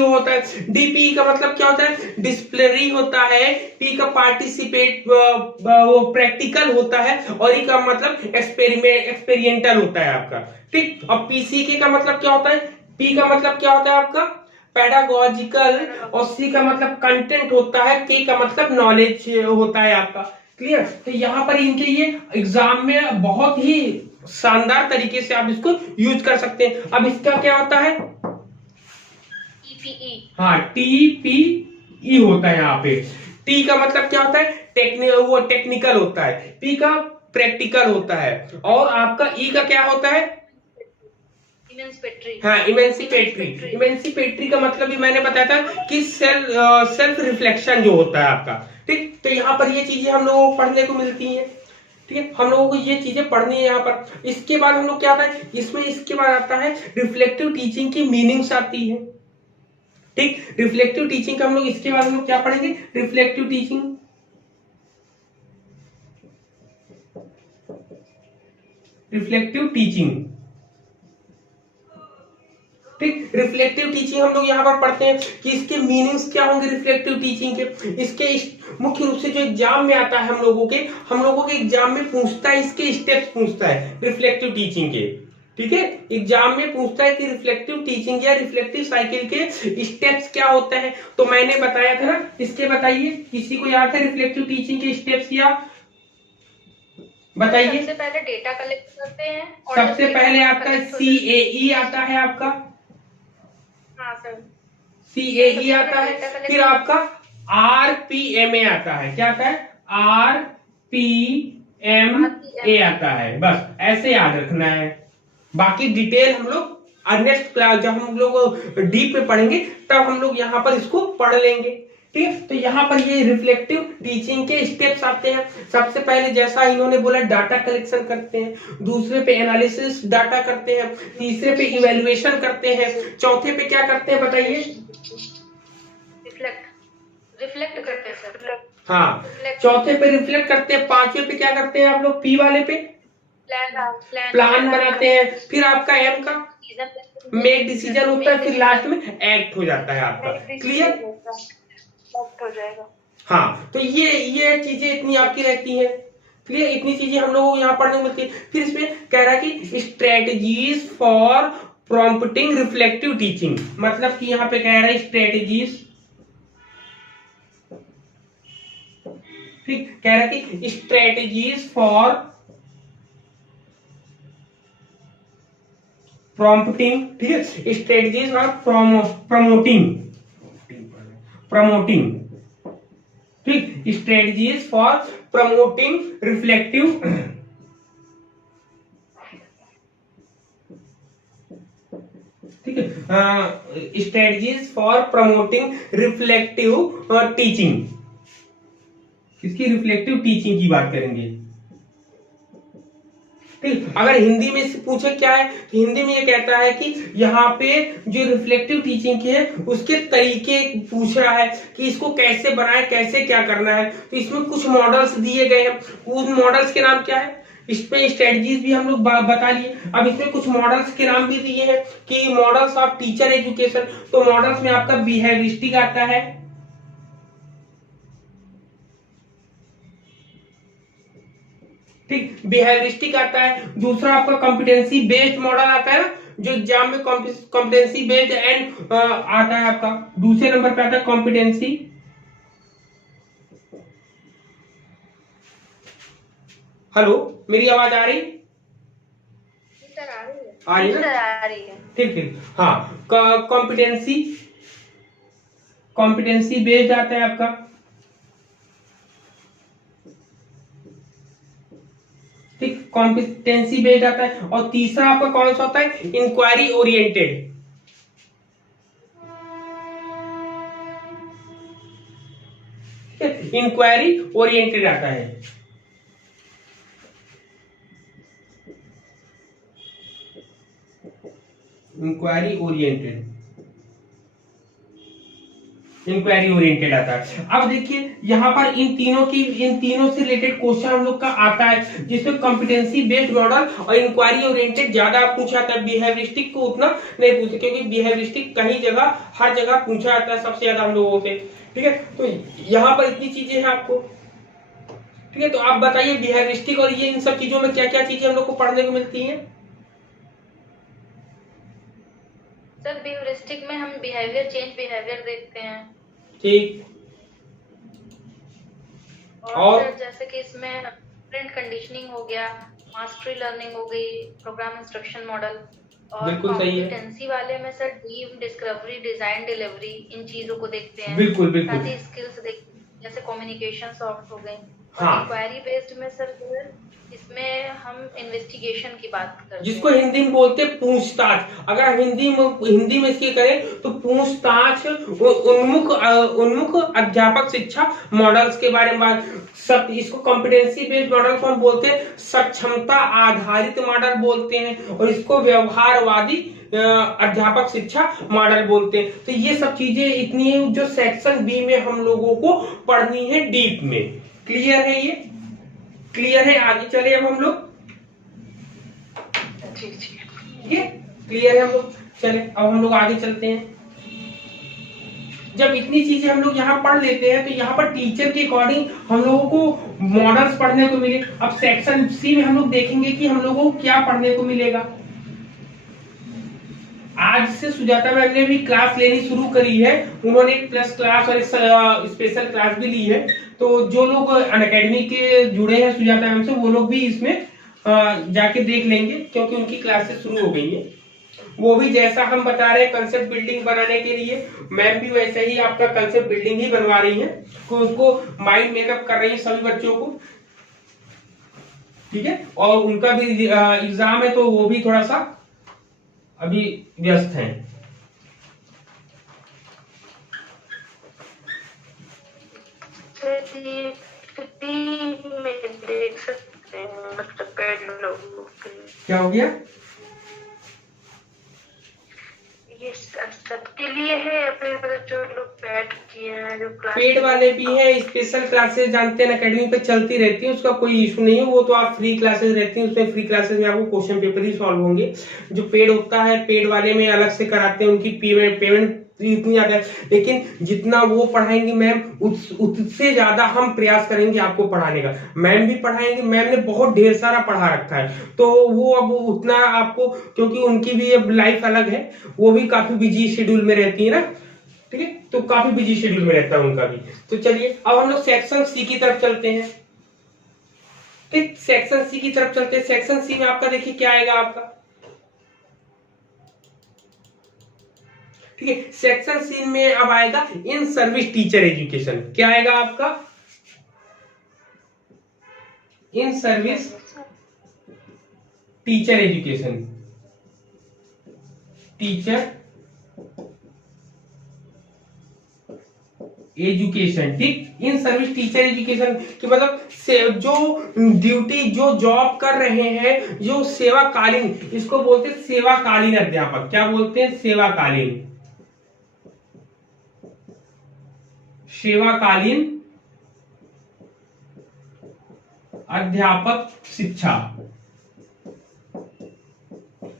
होता है। DPE का मतलब क्या होता है, डिस्प्लेरी होता है, P का पार्टिसिपेट वो प्रैक्टिकल होता है, और E का मतलब एक्सपेरिमेंटल होता है आपका, ठीक। और PCK का मतलब क्या होता है, P का मतलब क्या होता है आपका पेडागोजिकल, और C का मतलब कंटेंट होता है, K का मतलब नॉलेज होता है आपका, क्लियर। तो यहाँ पर इनके ये एग्जाम में बहुत ही शानदार तरीके से आप इसको यूज कर सकते हैं। अब इसका क्या होता है, TPE। हाँ TPE होता है यहाँ पे। T का मतलब क्या होता है, वो टेक्निकल होता है, P का प्रैक्टिकल होता है, और आपका E का क्या होता है, इमेंसिपेटरी। हाँ इमेंसिपेटरी का मतलब भी मैंने बताया था कि सेल्फ रिफ्लेक्शन जो होता है आपका, ठीक। तो यहाँ पर ये चीजें हम लोगों को पढ़ने को मिलती हैं, ठीक है, हम लोगों को ये चीजें पढ़नी है यहाँ पर। इसके बाद हम लोग क्या आता है इसमें, इसके बाद आता है रिफ्लेक्टिव टीचिंग की मीनिंग्स आती है, ठीक। रिफ्लेक्टिव टीचिंग का हम लोग इसके बाद हम लोग क्या पढ़ेंगे, रिफ्लेक्टिव टीचिंग, ठीक। रिफ्लेक्टिव टीचिंग हम लोग यहाँ पर पढ़ते हैं कि इसके मीनिंग्स क्या होंगे रिफ्लेक्टिव टीचिंग के, इसके मुख्य रूप से जो एग्जाम में आता है हम लोगों के एग्जाम में पूछता है, इसके स्टेप्स पूछता है रिफ्लेक्टिव टीचिंग के। ठीक है, एग्जाम में पूछता है कि रिफ्लेक्टिव टीचिंग या रिफ्लेक्टिव साइकिल के स्टेप्स क्या होते हैं। तो मैंने बताया था ना, इसके बताइए, किसी को याद है रिफ्लेक्टिव टीचिंग के स्टेप्स या बताइए। सबसे पहले डेटा कलेक्ट करते हैं और सबसे पहले आपका CAE आता है आपका। हाँ सर, CAE आता है, फिर आपका RPMA आता है। क्या आता है? RPMA आता है। बस ऐसे याद रखना है, बाकी डिटेल हम लोग नेक्स्ट क्लास जब हम लोग डीप में पढ़ेंगे तब हम लोग यहाँ पर इसको पढ़ लेंगे। ठीक है, तो यहाँ पर ये रिफ्लेक्टिव टीचिंग के स्टेप्स आते हैं। सबसे पहले जैसा इन्होंने बोला डाटा कलेक्शन करते हैं, दूसरे पे एनालिसिस डाटा करते हैं, तीसरे पे इवेल्युएशन करते हैं, चौथे पे क्या करते हैं बताइए? रिफ्लेक्ट करते हैं सर। हाँ, चौथे पे रिफ्लेक्ट करते हैं, पांचवे पे क्या करते हैं आप लोग? P वाले पे प्लान बनाते हैं, फिर आपका M का मेक डिसीजन होता है, फिर लास्ट में एक्ट हो जाता है आपका। क्लियर हो जाएगा। हाँ, तो ये चीजें इतनी आपकी रहती हैं। क्लियर, इतनी चीजें हम लोगों को यहाँ पढ़ने को मिलती है। फिर इसमें कह रहा है कि strategies for prompting reflective teaching, मतलब कि यहाँ पे कह रहा है स्ट्रेटजीज, ठीक, कह रहा है कि स्ट्रेटजीज फॉर प्रॉम्प्टिंग, ठीक है, स्ट्रेटजीज फॉर प्रमोटिंग, ठीक, स्ट्रेटजीज फॉर प्रमोटिंग रिफ्लेक्टिव ठीक है, strategies for promoting reflective teaching. किसकी? रिफ्लेक्टिव टीचिंग की बात करेंगे। ठीक, अगर हिंदी में से पूछे क्या है, तो हिंदी में ये कहता है कि यहाँ पे जो रिफ्लेक्टिव टीचिंग है उसके तरीके पूछ रहा है कि इसको कैसे बनाए, कैसे क्या करना है। तो इसमें कुछ मॉडल्स दिए गए हैं, उन मॉडल्स के नाम क्या है? इसमें स्ट्रेटजीज भी हम लोग बता लिए। अब इसमें कुछ मॉडल्स के नाम भी दिए हैं कि मॉडल्स ऑफ टीचर एजुकेशन। तो मॉडल्स में आपका बिहेवियरिस्टिक आता है, ठीक, बिहेवियरिस्टिक आता है। दूसरा आपका कॉम्पिटेंसी बेस्ड मॉडल आता है, जो एग्जाम में कॉम्पिटेंसी बेस्ड एंड आता है आपका। दूसरे नंबर पे आता है कॉम्पिटेंसी, हेलो मेरी आवाज आ रही? आ रही है? ठीक ठीक, हाँ, कॉम्पिटेंसी बेस्ड आता है आपका। ठीक, कॉम्पिटेंसी बेस्ड आता है। और तीसरा आपका कौन सा होता है? Inquiry oriented. इंक्वायरी ओरिएंटेड आता है। इंक्वायरी ओरिएंटेड आता है। अब देखिए यहाँ पर इन तीनों से रिलेटेड क्वेश्चन हम लोग का आता है, जिसमें कॉम्पिटेंसी बेस्ड मॉडल और इंक्वायरी ओरिएंटेड ज्यादा पूछा जाता है। बिहेवियरिस्टिक को उतना नहीं पूछे, क्योंकि बिहेवियरिस्टिक कहीं जगह हर जगह पूछा जाता है सबसे ज्यादा हम लोगों से। ठीक है, तो यहाँ पर इतनी चीजें हैं आपको। ठीक है, तो आप बताइए बिहेवियरिस्टिक और ये इन सब चीजों में क्या क्या चीजें हम लोग को पढ़ने को मिलती है? सर बिहेवियरिस्टिक में हम बिहेवियर चेंज बिहेवियर देखते हैं। ठीक, और जैसे कि इसमें प्रिंट कंडीशनिंग हो गया, मास्टरी लर्निंग हो गई, प्रोग्राम इंस्ट्रक्शन मॉडल, और कॉम्पिटेंसी वाले में sir deep discovery, design, delivery, इन चीजों को देखते हैं। बिल्कुल बिल्कुल, साथ ही स्किल्स देखते हैं, जैसे कम्युनिकेशन सॉफ्ट हो गई। हाँ, इंक्वायरी बेस्ड में सर इसमें हम इन्वेस्टिगेशन की बात करते हैं, जिसको हिंदी में बोलते हैं पूछताछ। अगर हम हिंदी में इसकी करें तो पूछताछ उन्मुख अध्यापक शिक्षा मॉडल्स के बारे में सब। इसको कॉम्पिटेंसी बेस्ड मॉडल को हम बोलते हैं सक्षमता आधारित मॉडल बोलते हैं, और इसको व्यवहारवादी अध्यापक शिक्षा मॉडल बोलते हैं। तो ये सब चीजें इतनी जो सेक्शन बी में हम लोगों को पढ़नी है डीप में। क्लियर है? ये क्लियर है? आगे चले अब हम लोग। ठीक है, क्लियर है हम लोग। चले अब हम लोग आगे चलते हैं। जब इतनी चीजें हम लोग यहाँ पढ़ लेते हैं तो यहाँ पर टीचर के अकॉर्डिंग हम लोगों को मॉडल्स पढ़ने को मिले। अब सेक्शन सी में हम लोग देखेंगे कि हम लोगों को क्या पढ़ने को मिलेगा। आज से सुजाता मैम ने भी क्लास लेनी शुरू करी है, उन्होंने एक प्लस क्लास और एक स्पेशल क्लास भी ली है। तो जो लोग अनअकैडमी के जुड़े हैं सुजाता मैम से, वो लोग भी इसमें जाके देख लेंगे, क्योंकि उनकी क्लासेस शुरू हो गई है। वो भी जैसा हम बता रहे हैं कंसेप्ट बिल्डिंग बनाने के लिए, मैम भी वैसे ही आपका कंसेप्ट बिल्डिंग ही बनवा रही है, तो उसको माइंड मेकअप कर रही है सभी बच्चों को, ठीक है। और उनका भी एग्जाम है, तो वो भी थोड़ा सा अभी व्यस्त हैं। में देख सकते हैं मतलब पेड लोगों के क्या हो गया? ये सबके लिए है अपने मतलब जो लोग पेड किए हैं, जो क्लास पेड वाले भी हैं, स्पेशल क्लासेस जानते हैं अकेडमी पे चलती रहती है, उसका कोई इशू नहीं है। वो तो आप फ्री क्लासेस रहती हैं, उसमें फ्री क्लासेस में आपको क्वेश्चन पेपर ही सॉल्व होंगे। जो पेड होता है, पेड वाले में अलग से कराते हैं, उनकी पेमेंट इतनी ज्यादा है, लेकिन जितना वो पढ़ाएंगे मैम उससे ज्यादा हम प्रयास करेंगे आपको पढ़ाने का। मैम भी पढ़ाएंगे, मैम ने बहुत ढेर सारा पढ़ा रखा है, तो वो अब उतना आपको, क्योंकि उनकी भी अब लाइफ अलग है, वो भी काफी बिजी शेड्यूल में रहती है ना, ठीक है, तो काफी बिजी शेड्यूल में रहता है उनका भी। तो चलिए अब हम लोग सेक्शन सी की तरफ चलते हैं। ठीक, सेक्शन सी की तरफ चलते हैं। सेक्शन सी में आपका देखिए क्या आएगा आपका, ठीक है। सेक्शन सी में अब आएगा इन सर्विस टीचर एजुकेशन। क्या आएगा आपका? In service teacher education, teacher education, ठीक। इन सर्विस टीचर एजुकेशन की मतलब जो ड्यूटी, जो जॉब कर रहे हैं, जो सेवाकालीन, इसको बोलते हैं सेवाकालीन अध्यापक। क्या बोलते हैं? सेवाकालीन, सेवाकालीन अध्यापक शिक्षा,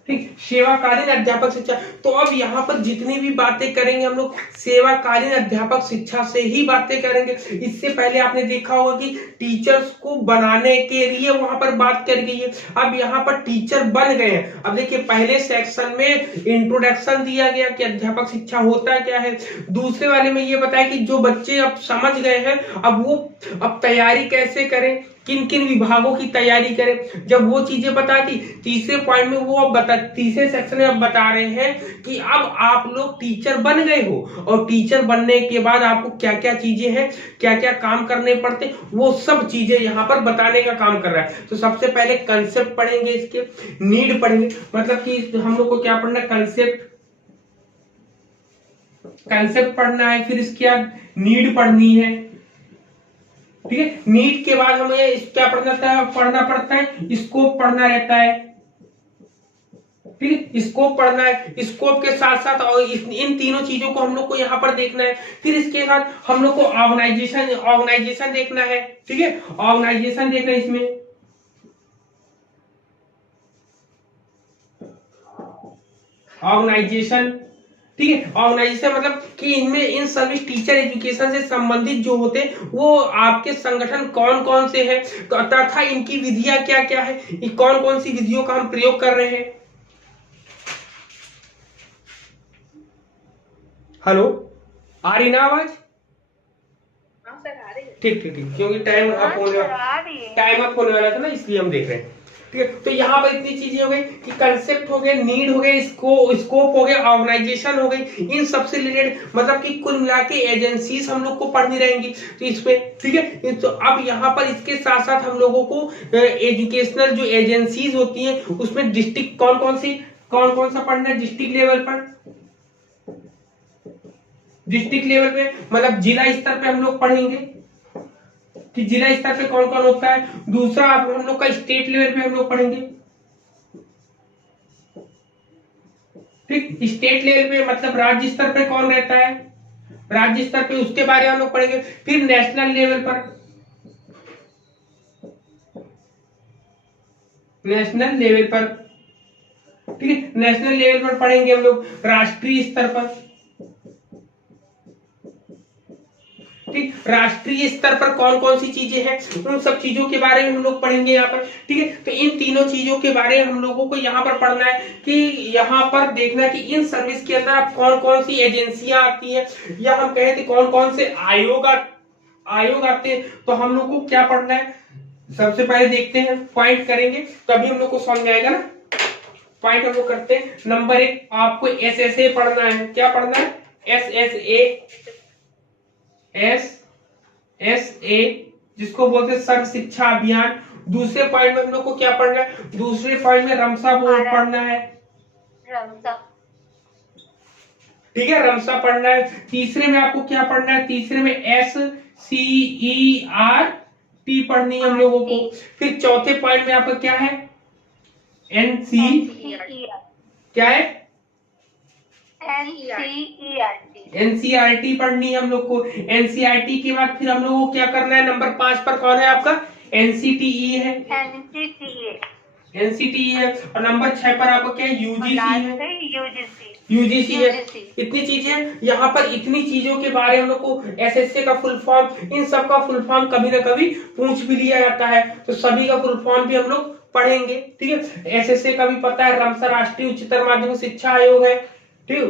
ठीक, सेवाकालीन अध्यापक शिक्षा। तो अब यहाँ पर जितनी भी बातें करेंगे हम लोग सेवाकालीन अध्यापक शिक्षा से ही बातें करेंगे। इससे पहले आपने देखा होगा कि टीचर्स को बनाने के लिए वहां पर बात कर गई है। अब यहाँ पर टीचर बन गए हैं। अब देखिए पहले सेक्शन में इंट्रोडक्शन दिया गया कि अध्यापक शिक्षा होता क्या है, दूसरे वाले में ये बताया कि जो बच्चे अब समझ गए हैं, अब वो अब तैयारी कैसे करें, किन किन विभागों की तैयारी करें, जब वो चीजें बता दी, तीसरे पॉइंट में वो अब तीसरे सेक्शन में अब बता रहे हैं कि अब आप लोग टीचर बन गए हो, और टीचर बनने के बाद आपको क्या क्या चीजें हैं, क्या क्या काम करने पड़ते, वो सब चीजें यहाँ पर बताने का काम कर रहा है। तो सबसे पहले कंसेप्ट पढ़ेंगे, इसके नीड पढ़ेंगे, मतलब कि हम लोग को क्या पढ़ना है, कंसेप्ट पढ़ना है, फिर इसके बाद नीड पढ़नी है, ठीक है। नीट के बाद हमें क्या पढ़ना पड़ता है, स्कोप पढ़ना रहता है, ठीक है, स्कोप पढ़ना है। स्कोप के साथ साथ और इन तीनों चीजों को हम लोग को यहाँ पर देखना है। फिर इसके साथ हम लोग को ऑर्गेनाइजेशन देखना है, ठीक है, ऑर्गेनाइजेशन देखना है इसमें, ऑर्गेनाइजेशन, ठीक है। ऑर्गेनाइजेशन मतलब कि इनमें इन सर्विस टीचर एजुकेशन से संबंधित जो होते हैं वो आपके संगठन कौन कौन से हैं, तथा इनकी विधियां क्या क्या है, कौन कौन सी विधियों का हम प्रयोग कर रहे हैं। हेलो, आ रही ना आवाज? ठीक ठीक ठीक, क्योंकि टाइम अप होने वाला था ना, इसलिए हम देख रहे हैं, ठीक है। तो यहाँ पर इतनी चीजें हो गई कि कंसेप्ट हो गए, नीड हो गए, स्कोप हो गया, ऑर्गेनाइजेशन हो गई, इन सबसे रिलेटेड मतलब कि कुल मिला के एजेंसीज हम लोग को पढ़नी रहेंगी, तो इसमें, ठीक है। तो अब यहाँ पर इसके साथ साथ हम लोगों को एजुकेशनल जो एजेंसीज होती हैं उसमें डिस्ट्रिक्ट कौन कौन सा पढ़ना है, डिस्ट्रिक्ट लेवल पर, डिस्ट्रिक्ट लेवल पे मतलब जिला स्तर पे हम लोग पढ़ेंगे कि जिला स्तर पे कौन कौन होता है। दूसरा हम लोग का स्टेट लेवल पे हम लोग पढ़ेंगे, ठीक, स्टेट लेवल पे मतलब राज्य स्तर पे कौन रहता है, राज्य स्तर पे उसके बारे में हम लोग पढ़ेंगे। फिर नेशनल लेवल पर, नेशनल लेवल पर, ठीक है, नेशनल लेवल पर पढ़ेंगे हम लोग। राष्ट्रीय स्तर पर, ठीक, राष्ट्रीय स्तर पर कौन कौन सी चीजें हैं, उन सब चीजों के बारे में हम लोग पढ़ेंगे यहाँ पर। ठीक है, तो इन तीनों चीजों के बारे में हम लोगों को यहाँ पर पढ़ना है कि यहाँ पर देखना है कि इन सर्विस के अंदर आप कौन कौन सी एजेंसियां आती हैं, या हम कहें तो कौन कौन से आयोग आते हैं। तो हम लोग को क्या पढ़ना है, सबसे पहले देखते हैं, पॉइंट करेंगे तभी हम लोग को समझ आएगा ना। पॉइंट हम लोग करते हैं। नंबर 1, आपको एसएसए पढ़ना है। क्या पढ़ना है? एसएसए, जिसको बोलते हैं सर्व शिक्षा अभियान। दूसरे पॉइंट में हम लोग को क्या पढ़ना है? दूसरे पॉइंट में रमसा बोर्ड पढ़ना है। रमसा, ठीक है, रमसा पढ़ना है। तीसरे में आपको क्या पढ़ना है? तीसरे में SCERT पढ़नी है हम लोगों को। फिर चौथे पॉइंट में आपका क्या है? क्या है? NCERT पढ़नी है हम लोग को। NCERT के बाद फिर हम लोग को क्या करना है? नंबर 5 पर कौन है आपका? NCTE है। NCTE है। और नंबर 6 पर आपका क्या है? UGC है। UGC है। इतनी चीजें यहाँ पर, इतनी चीजों के बारे में हम लोग को एसएसए का फुल फॉर्म, इन सब का फुल फॉर्म कभी ना कभी पूछ भी लिया जाता है, तो सभी का फुल फॉर्म भी हम लोग पढ़ेंगे। ठीक है, एसएसए का भी पता है, रमसा राष्ट्रीय उच्चतर माध्यमिक शिक्षा आयोग है। ठीक,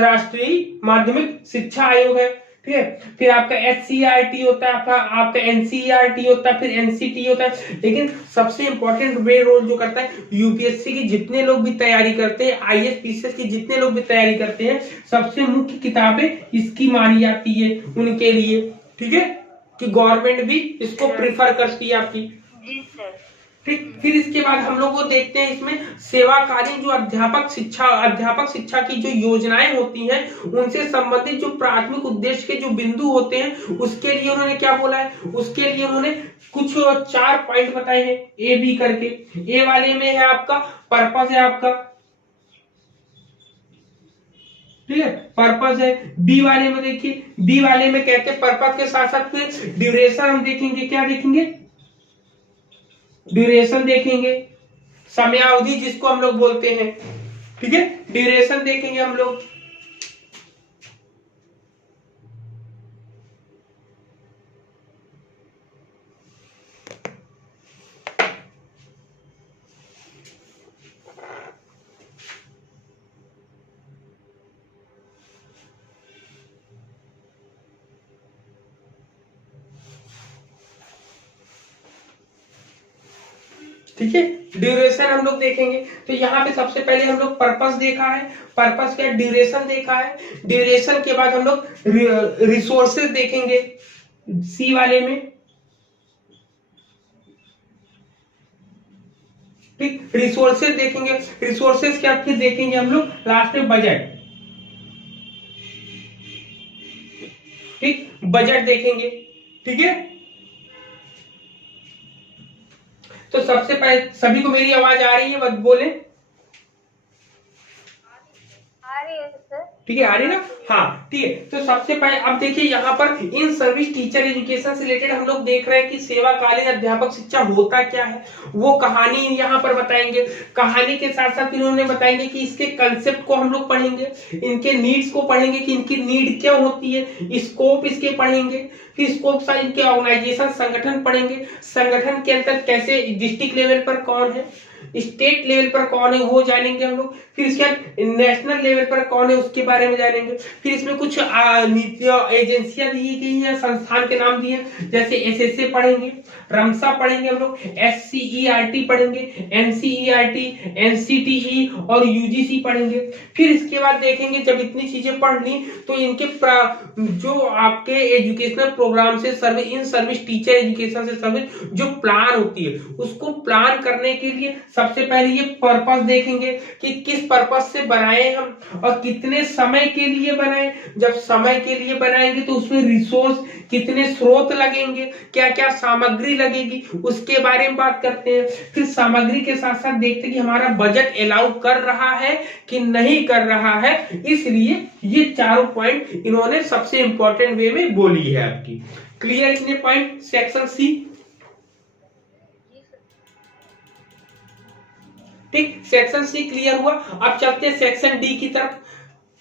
राष्ट्रीय माध्यमिक शिक्षा आयोग है। ठीक है, फिर आपका SCERT होता है, आपका NCERT होता है, फिर NCT होता है। लेकिन सबसे इंपॉर्टेंट वे रोल जो करता है, यूपीएससी की जितने लोग भी तैयारी करते हैं, IAS PCS की जितने लोग भी तैयारी करते हैं, सबसे मुख्य किताबें इसकी मानी जाती है उनके लिए। ठीक है, कि गवर्नमेंट भी इसको प्रिफर करती है आपकी। जी सर। ठीक, फिर इसके बाद हम लोग को देखते हैं इसमें सेवाकालीन जो अध्यापक शिक्षा की जो योजनाएं होती हैं, उनसे संबंधित जो प्राथमिक उद्देश्य के जो बिंदु होते हैं, उसके लिए उन्होंने क्या बोला है? उसके लिए उन्होंने कुछ 4 पॉइंट बताए हैं, A B करके। ए वाले में है आपका पर्पस है आपका, ठीक है, पर्पस है। बी वाले में देखिए, बी वाले में कहते हैं पर्पस के साथ साथ फिर ड्यूरेशन हम देखेंगे। क्या देखेंगे? ड्यूरेशन देखेंगे, समयावधि जिसको हम लोग बोलते हैं। ठीक है, ड्यूरेशन देखेंगे हम लोग। ठीक है, ड्यूरेशन हम लोग देखेंगे। तो यहाँ पे सबसे पहले हम लोग पर्पस देखा है, पर्पस क्या, ड्यूरेशन देखा है। ड्यूरेशन के बाद हम लोग रिसोर्सेज देखेंगे, सी वाले में। ठीक, रिसोर्सेज देखेंगे। रिसोर्सेज क्या फिर देखेंगे हम लोग लास्ट में? बजट। ठीक, बजट देखेंगे। ठीक है, तो सबसे पहले, सभी को मेरी आवाज आ रही है? बस बोले। आ रही है सर। ठीक है, आ रही ना? हाँ, ठीक है। तो सबसे पहले अब देखिए यहाँ पर इन सर्विस टीचर एजुकेशन से रिलेटेड हम लोग देख रहे हैं कि सेवाकालीन अध्यापक शिक्षा होता क्या है, वो कहानी यहाँ पर बताएंगे। कहानी के साथ साथ इन्होंने बताएंगे कि इसके कंसेप्ट को हम लोग पढ़ेंगे, इनके नीड्स को पढ़ेंगे कि इनकी नीड क्या होती है, स्कोप इसके पढ़ेंगे। फिर स्कोप साइज, इनके ऑर्गेनाइजेशन संगठन पढ़ेंगे, संगठन के अंदर कैसे, डिस्ट्रिक्ट लेवल पर कौन है, स्टेट लेवल पर कौन है वो जानेंगे हम लोग। फिर इसके बाद नेशनल लेवल पर कौन है उसके बारे में जानेंगे। फिर इसमें कुछ नीतियां, एजेंसियां दी गई हैं, संस्थान के नाम दिए, जैसे एसएसए पढ़ेंगे, रमसा पढ़ेंगे हम लोग, SCERT पढ़ेंगे, NCERT, NCTE और UGC पढ़ेंगे। फिर इसके बाद देखेंगे, जब इतनी चीजें पढ़ ली तो इनके जो आपके एजुकेशनल प्रोग्राम से सर्विस, इन सर्विस टीचर एजुकेशन से सर्विस जो प्लान होती है, उसको प्लान करने के लिए सबसे पहले ये पर्पस देखेंगे कि किस पर्पस से बनाए हम और कितने समय के लिए बनाए। जब समय के लिए बनाएंगे तो उसमें रिसोर्स, कितने स्रोत लगेंगे, क्या क्या सामग्री लगेगी, उसके बारे में बात करते हैं। फिर सामग्री के साथ साथ देखते हैं कि हमारा बजट अलाउ कर रहा है कि नहीं कर रहा है। इसलिए ये चारों पॉइंट इन्होंने सबसे इंपॉर्टेंट वे में बोली है आपकी। क्लियर इतने पॉइंट सेक्शन सी? ठीक, सेक्शन सी क्लियर हुआ। अब चलते हैं सेक्शन डी की तरफ।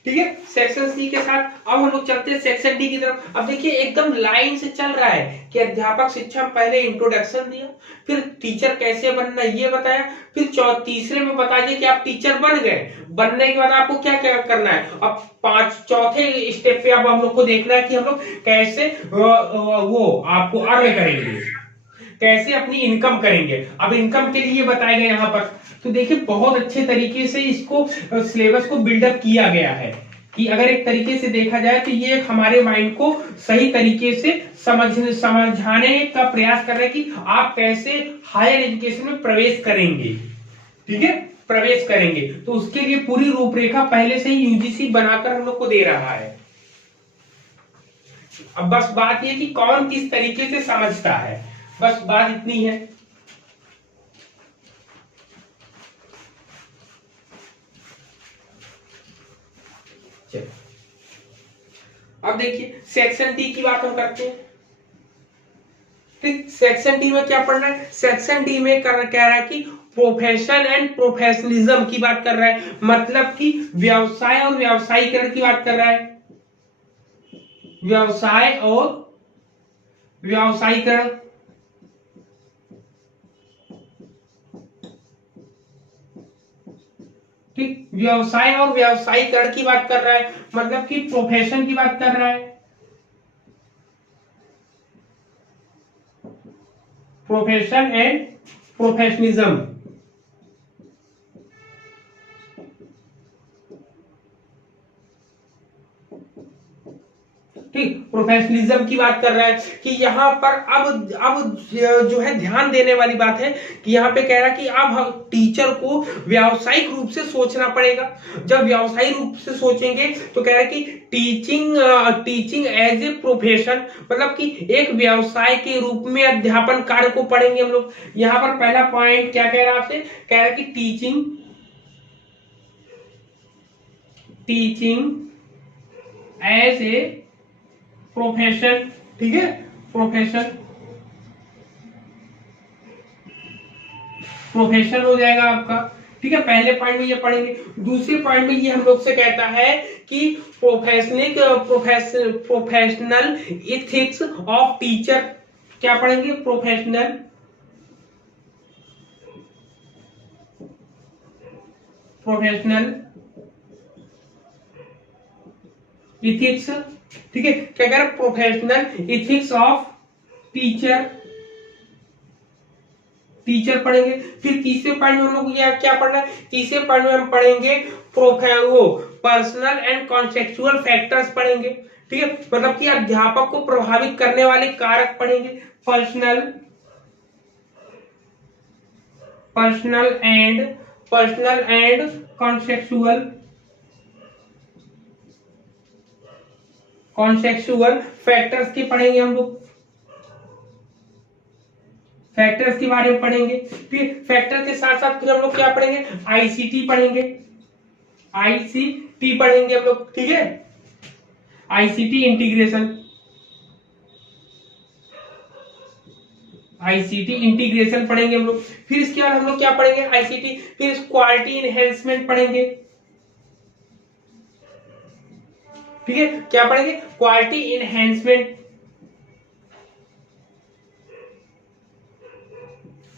ठीक है, सेक्शन सी के साथ अब हम लोग चलते हैं सेक्शन डी की तरफ। अब देखिए एकदम लाइन से चल रहा है कि अध्यापक शिक्षा में पहले इंट्रोडक्शन दिया, फिर टीचर कैसे बनना ये बताया, फिर तीसरे में बता दिया कि आप टीचर बन गए, बनने के बाद आपको क्या क्या करना है। अब चौथे स्टेप पे अब हम लोग को देखना है कि हम लोग कैसे वो आपको अर्न करेंगे, कैसे अपनी इनकम करेंगे। अब इनकम के लिए बताया गया यहाँ पर, तो देखिए बहुत अच्छे तरीके से इसको सिलेबस को बिल्डअप किया गया है कि अगर एक तरीके से देखा जाए तो ये हमारे माइंड को सही तरीके से समझाने का प्रयास कर रहे हैं कि आप कैसे हायर एजुकेशन में प्रवेश करेंगे। ठीक है, प्रवेश करेंगे तो उसके लिए पूरी रूपरेखा पहले से ही यूजीसी बनाकर हम लोग को दे रहा है। अब बस बात ये कि कौन किस तरीके से समझता है, बस बात इतनी है। अब देखिए सेक्शन डी की बात हम करते हैं। ठीक, सेक्शन डी में क्या पढ़ना है, सेक्शन डी में कह रहा है कि प्रोफेशन एंड प्रोफेशनलिज्म की बात कर रहा है, मतलब कि व्यवसाय और व्यावसायीकरण की बात कर रहा है, व्यवसाय और व्यावसायीकरण। ठीक, व्यवसाय और व्यावसायीकरण की बात कर रहा है, मतलब कि प्रोफेशन की बात कर रहा है, प्रोफेशन एंड प्रोफेशनलिज्म। ठीक, प्रोफेशनलिज्म की बात कर रहा है कि यहाँ पर अब जो है ध्यान देने वाली बात है कि यहाँ पे कह रहा है कि अब हम टीचर को व्यावसायिक रूप से सोचना पड़ेगा। जब व्यावसायिक रूप से सोचेंगे तो कह रहा है कि टीचिंग एज ए प्रोफेशन, मतलब कि एक व्यवसाय के रूप में अध्यापन कार्य को पढ़ेंगे हम लोग। यहाँ पर पहला पॉइंट क्या कह रहा है आपसे, कह रहा है कि टीचिंग एज ए प्रोफेशन। ठीक है, प्रोफेशन हो जाएगा आपका। ठीक है, पहले पॉइंट में ये पढ़ेंगे। दूसरे पॉइंट में ये हम लोग से कहता है कि प्रोफेशनल एथिक्स ऑफ टीचर। क्या पढ़ेंगे, प्रोफेशनल इथिक्स। ठीक है, क्या कह रहा है, प्रोफेशनल इथिक्स ऑफ टीचर पढ़ेंगे। फिर तीसरे पॉइंट में हम लोग क्या पढ़ना है, तीसरे पॉइंट में हम पढ़ेंगे पर्सनल एंड कॉन्टेक्चुअल फैक्टर्स पढ़ेंगे। ठीक है, मतलब कि अध्यापक को प्रभावित करने वाले कारक पढ़ेंगे, पर्सनल एंड कॉन्टेक्चुअल फैक्टर्स के पढ़ेंगे हम लोग, फैक्टर्स के बारे में पढ़ेंगे। फिर फैक्टर के साथ साथ फिर हम लोग क्या पढ़ेंगे, आईसीटी पढ़ेंगे हम लोग। ठीक है, आईसीटी इंटीग्रेशन पढ़ेंगे हम लोग। फिर इसके बाद हम लोग क्या पढ़ेंगे, आईसीटी, फिर क्वालिटी इनहेंसमेंट पढ़ेंगे। ठीक है, क्या पढ़ेंगे, क्वालिटी इनहेंसमेंट।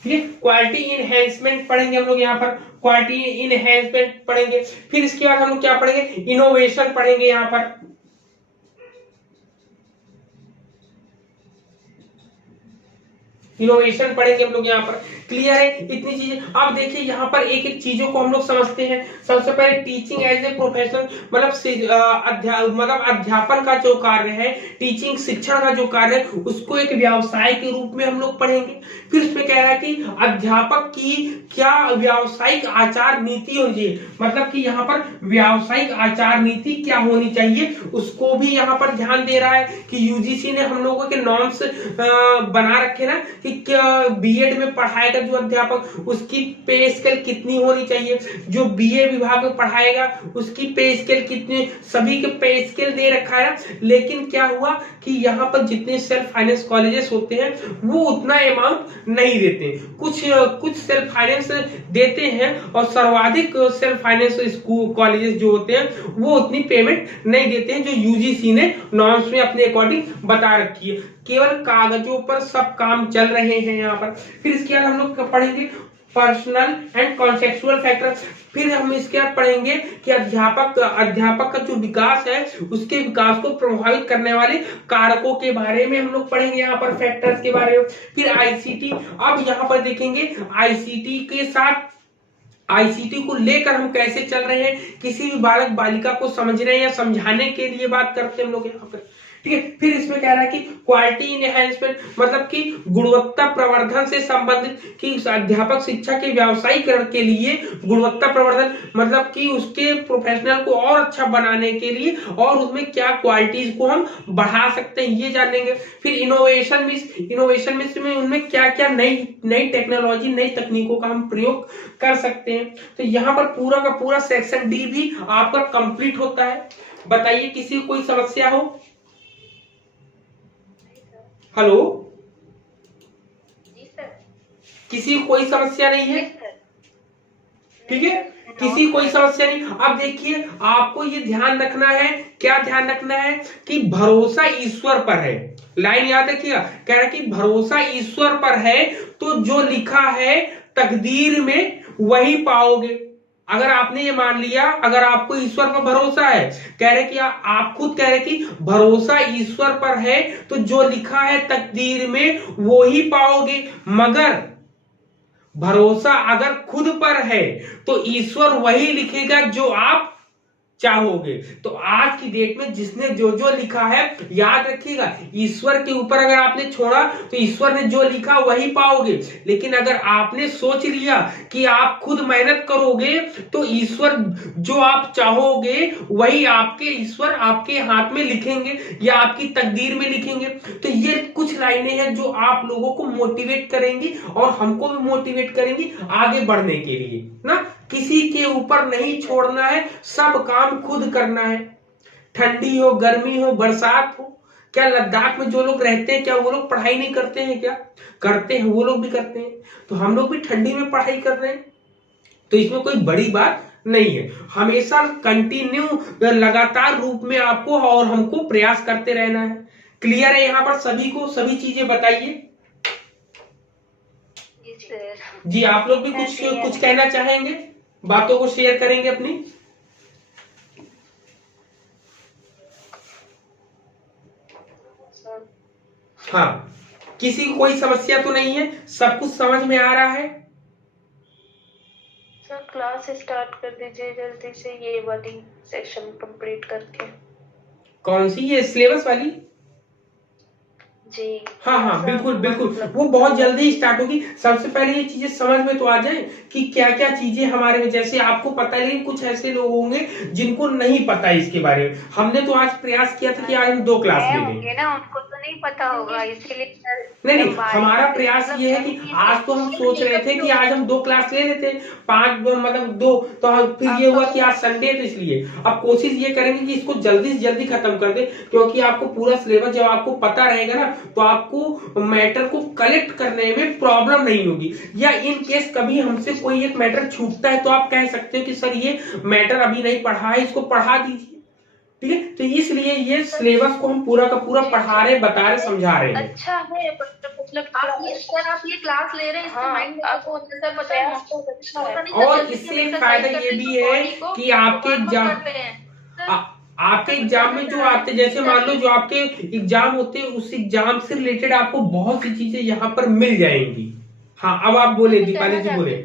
ठीक है, क्वालिटी इनहेंसमेंट पढ़ेंगे हम लोग, यहाँ पर क्वालिटी इनहेंसमेंट पढ़ेंगे। फिर इसके बाद हम लोग क्या पढ़ेंगे, इनोवेशन पढ़ेंगे। यहाँ पर इनोवेशन पढ़ेंगे हम लोग यहाँ पर। क्लियर है इतनी चीजें। अब देखिए यहाँ पर एक एक चीजों को हम लोग समझते हैं। सबसे पहले टीचिंग एज ए प्रोफेशनल, मतलब अध्यापन का जो कार्य है, टीचिंग शिक्षण का जो कार्य है, उसको एक व्यवसाय के रूप में हम लोग पढ़ेंगे। फिर उसमें कह रहा है कि अध्यापक की क्या व्यावसायिक आचार नीति होनी चाहिए, मतलब कि यहाँ पर व्यावसायिक आचार नीति क्या होनी चाहिए, उसको भी यहाँ पर ध्यान दे रहा है कि यूजीसी ने हम लोगों के नॉर्म्स बना रखे ना कि क्या बीएड में पढ़ाएगा जो अध्यापक उसकी पे स्केल कितनी होनी चाहिए, जो बीए विभाग में पढ़ाएगा उसकी पे स्केल कितनी, सभी के पे स्केल दे रखा है। लेकिन क्या हुआ कि यहाँ पर जितने सेल्फ फाइनेंस कॉलेजेस होते हैं वो उतना अमाउंट नहीं देते, कुछ सेल्फ फाइनेंस देते हैं और सर्वाधिक सेल्फ फाइनेंस स्कूल कॉलेजेस जो होते हैं वो उतनी पेमेंट नहीं देते हैं, जो यूजीसी ने नॉर्म्स में अपने अकॉर्डिंग बता रखी है। केवल कागजों पर सब काम चल रहे हैं यहाँ पर। फिर इसके बाद हम लोग पढ़ेंगे पर्सनल एंड कॉन्सेप्चुअल फैक्टर। फिर हम इसके बाद पढ़ेंगे कि अध्यापक का जो विकास है उसके विकास को प्रभावित करने वाले कारकों के बारे में हम लोग पढ़ेंगे, यहाँ पर फैक्टर्स के बारे में। फिर आईसीटी, अब यहाँ पर देखेंगे आईसीटी के साथ आईसीटी को लेकर हम कैसे चल रहे हैं, किसी भी बालक बालिका को समझ रहे हैं या समझाने के लिए बात करते हैं हम लोग यहाँ पर, ठीक है। फिर इसमें कह रहा है कि क्वालिटी इनहैंसमेंट, मतलब कि गुणवत्ता प्रवर्धन से संबंधित, कि अध्यापक शिक्षा के व्यावसायीकरण के लिए गुणवत्ता प्रवर्धन, मतलब कि उसके प्रोफेशनल को और अच्छा बनाने के लिए और उसमें क्या क्वालिटीज को हम बढ़ा सकते हैं ये जानेंगे। फिर इनोवेशन में उनमें क्या क्या नई टेक्नोलॉजी, नई तकनीकों का हम प्रयोग कर सकते हैं। तो यहाँ पर पूरा का पूरा सेक्शन डी भी आपका कंप्लीट होता है। बताइए किसी को कोई समस्या हो? हेलो जी सर। किसी को कोई समस्या नहीं है? ठीक है, किसी कोई समस्या नहीं। अब देखिए आपको ये ध्यान रखना है, क्या ध्यान रखना है कि भरोसा ईश्वर पर है। लाइन याद रखिएगा, कह रहा है कि भरोसा ईश्वर पर है तो जो लिखा है तकदीर में वही पाओगे। अगर आपने ये मान लिया, अगर आपको ईश्वर पर भरोसा है, कह रहे कि आप खुद कह रहे कि भरोसा ईश्वर पर है तो जो लिखा है तकदीर में वो ही पाओगे। मगर भरोसा अगर खुद पर है तो ईश्वर वही लिखेगा जो आप चाहोगे। तो आज की डेट में जिसने जो जो लिखा है, याद रखिएगा ईश्वर के ऊपर अगर आपने छोड़ा तो ईश्वर ने जो लिखा वही पाओगे। लेकिन अगर आपने सोच लिया कि आप खुद मेहनत करोगे तो ईश्वर जो आप चाहोगे वही ईश्वर आपके हाथ में लिखेंगे या आपकी तकदीर में लिखेंगे। तो ये कुछ लाइनें हैं जो आप लोगों को मोटिवेट करेंगी और हमको भी मोटिवेट करेंगी आगे बढ़ने के लिए ना। किसी के ऊपर नहीं छोड़ना है, सब काम खुद करना है। ठंडी हो, गर्मी हो, बरसात हो, क्या लद्दाख में जो लोग रहते हैं क्या वो लोग पढ़ाई नहीं करते हैं? क्या करते हैं, वो लोग भी करते हैं। तो हम लोग भी ठंडी में पढ़ाई कर रहे हैं, तो इसमें कोई बड़ी बात नहीं है। हमेशा कंटिन्यू लगातार रूप में आपको और हमको प्रयास करते रहना है। क्लियर है यहाँ पर सभी को? सभी चीजें बताइए जी। आप लोग भी कुछ कहना चाहेंगे, बातों को शेयर करेंगे अपनी? हाँ, किसी को कोई समस्या तो नहीं है? सब कुछ समझ में आ रहा है? सर क्लास स्टार्ट कर दीजिए जल्दी से, ये वाली सेक्शन कंप्लीट करके। कौन सी? ये सिलेबस वाली? जी हाँ बिल्कुल बिल्कुल, वो बहुत जल्दी स्टार्ट होगी। सबसे पहले ये चीजें समझ में तो आ जाए कि क्या क्या चीजें हमारे में, जैसे आपको पता है लेकिन कुछ ऐसे लोग होंगे जिनको नहीं पता इसके बारे में। हमने तो आज प्रयास किया था कि आज हम 2 क्लास ले लें ना, उनको तो नहीं पता होगा, इसीलिए नहीं, हमारा प्रयास ये है कि आज तो हम सोच रहे थे कि आज हम 2 क्लास ले लेते, 5 मतलब 2, तो फिर ये हुआ कि आज संडे तो इसलिए अब कोशिश ये करेंगे कि इसको जल्दी से जल्दी खत्म कर दे, क्योंकि आपको पूरा सिलेबस जब आपको पता रहेगा ना तो आपको मैटर को कलेक्ट करने में प्रॉब्लम नहीं होगी। या इन केस कभी हमसे कोई एक मैटर छूटता है तो आप कह सकते हो कि सर ये मैटर अभी नहीं पढ़ा है, इसको पढ़ा दीजिए, ठीक है। तो इसलिए ये सिलेबस को हम पूरा का पूरा पढ़ा रहे, बता रहे, समझा रहे हैं। अच्छा है, मतलब आप ये क्लास ले रहे हैं, इससे माइंड में आपको अच्छा पता है। और इससे एक फायदा ये भी है कि आपके एग्जाम में जो आते, जैसे मान लो जो आपके एग्जाम होते हैं उस एग्जाम से रिलेटेड आपको बहुत सी चीजें यहाँ पर मिल जाएंगी। हाँ, अब आप बोले, दीपाली जी बोले।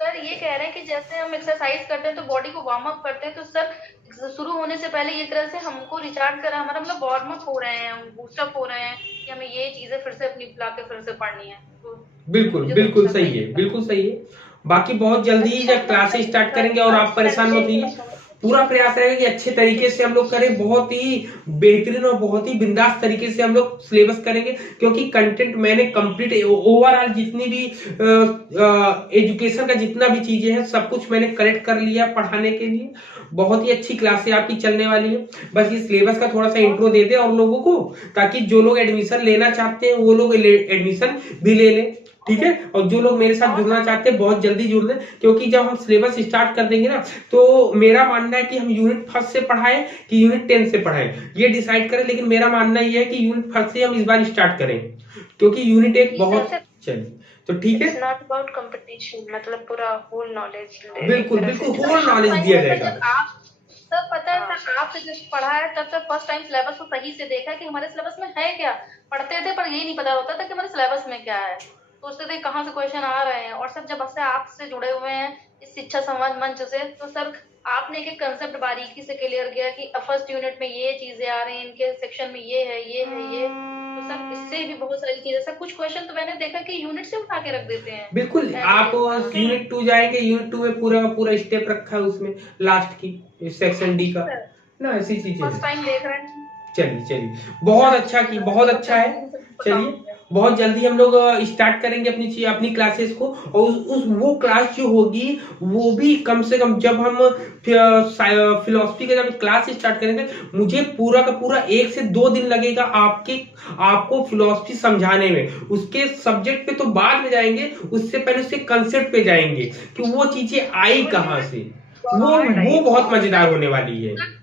सर ये कह रहे हैं कि जैसे हम एक्सरसाइज करते हैं तो बॉडी को वार्म अप करते हैं, तो सर शुरू होने से पहले ये तरह से हमको रिचार्ज करा, हमारा मतलब वार्म अप हो रहे हैं, बूस्टअप हो रहे हैं कि हमें ये चीजें फिर से अपनी बुला के फिर से पढ़नी है। तो बिल्कुल सही है, बिल्कुल सही है। बाकी बहुत जल्दी ही जब क्लासेस स्टार्ट करेंगे और आप परेशान मत होइए, पूरा प्रयास रहेगा कि अच्छे तरीके से हम लोग करें, बहुत ही बेहतरीन और बहुत ही बिंदास तरीके से हम लोग सिलेबस करेंगे, क्योंकि कंटेंट मैंने कंप्लीट ओवरऑल जितनी भी एजुकेशन का जितना भी चीजें हैं सब कुछ मैंने कलेक्ट कर लिया पढ़ाने के लिए। बहुत ही अच्छी क्लासें आपकी चलने वाली है। बस ये सिलेबस का थोड़ा सा इंट्रो दे दे और लोगों को, ताकि जो लोग एडमिशन लेना चाहते हैं वो लोग एडमिशन भी ले लें, ठीक है। और जो लोग मेरे साथ जुड़ना चाहते हैं बहुत जल्दी जुड़ लें, क्योंकि जब हम सिलेबस स्टार्ट कर देंगे ना तो मेरा मानना है कि हम यूनिट फर्स्ट से पढ़ाएं कि यूनिट 10 से पढ़ाएं ये डिसाइड करें, लेकिन मेरा मानना यह है कि यूनिट फर्स्ट से हम इस बार स्टार्ट करें, क्योंकि यूनिट एक बहुत चलिए तो ठीक है। It's not about competition, मतलब पूरा होल नॉलेज, बिल्कुल बिल्कुल होल नॉलेज दिया जाएगा। आप सब पता है सर, आपसे जब पढ़ा है तब तक फर्स्ट टाइम सिलेबस को सही से देखा कि हमारे सिलेबस में है क्या। पढ़ते थे पर यही नहीं पता होता था कि हमारे सिलेबस में क्या है, सोचते थे कहाँ से क्वेश्चन आ रहे हैं। और सर जब से आपसे जुड़े हुए हैं इस शिक्षा संवाद मंच से, तो सर आपने एक कंसेप्ट बारीकी से क्लियर किया कि फर्स्ट यूनिट में ये चीजें आ रही हैं, इनके सेक्शन में ये है ये है ये। तो सर इससे भी बहुत सारी चीजें, सर कुछ क्वेश्चन तो मैंने देखा कि यूनिट से उठा के रख देते हैं। बिल्कुल आप यूनिट 2 जाएंगे, यूनिट 2 में पूरा पूरा स्टेप रखा है उसमें लास्ट की सेक्शन डी का ना, ऐसी चीजें फर्स्ट टाइम देख रहे हैं। चलिए चलिए बहुत अच्छा की बहुत अच्छा है। चलिए बहुत जल्दी हम लोग स्टार्ट करेंगे अपनी क्लासेस को, और उस वो क्लास जो होगी वो भी कम से कम, जब हम फिलोसफी का जब क्लास स्टार्ट करेंगे मुझे पूरा का पूरा 1 से 2 दिन लगेगा आपको फिलोसफी समझाने में। उसके सब्जेक्ट पे तो बाद में जाएंगे, उससे पहले उसके कंसेप्ट पे जाएंगे कि वो चीजें आई कहाँ से। वो बहुत मजेदार होने वाली है।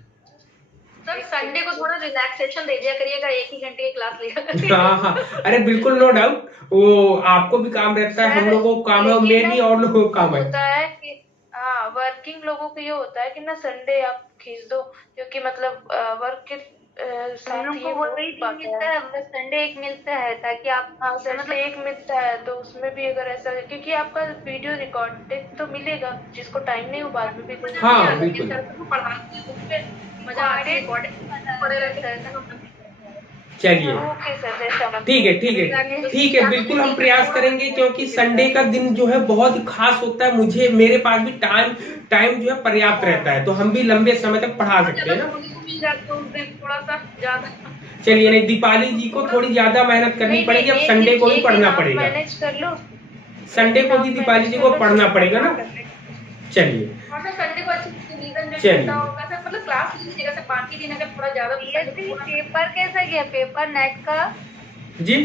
सर संडे को थोड़ा रिलैक्सेशन दे दिया करिएगा, 1 ही घंटे की क्लास लिया। हाँ, अरे बिल्कुल नो डाउट, वो आपको भी काम रहता है, हम लोगों को काम है, मैं भी और लोगों को काम है। होता है कि हाँ वर्किंग लोगों को ये होता है कि ना संडे आप खींच दो, क्योंकि मतलब वर्क के हम लोग को वही दिन मिलता है, बस संडे एक मिलता है, ताकि आप संडे एक मिलता है तो उसमें भी अगर ऐसा, क्योंकि आपका वीडियो रिकॉर्डेड तो मिलेगा, जिसको टाइम नहीं वो बाद में भी देगा। हाँ बिल्कुल मजा आती है, पड़े रहते हैं। चलिए ओके सर, ठीक है ठीक है बिल्कुल हम प्रयास करेंगे, क्योंकि संडे का दिन जो है बहुत ही खास होता है। मेरे पास भी टाइम जो है पर्याप्त रहता है, तो हम भी लंबे समय तक पढ़ा सकते हैं ना। थोड़ा सा ज्यादा चलिए नहीं, दीपाली जी को थोड़ी ज्यादा मेहनत करनी पड़ेगी, अब संडे को भी पढ़ना पड़ेगा। मैनेज कर लो, संडे को भी दीपाली जी को पढ़ना पड़ेगा ना। चलिए संडे को अच्छी चलिए मतलब क्लास लीजिएगा सर, बाकी दिन अगर थोड़ा ज्यादा पेपर कैसा गया, पेपर नेट का जी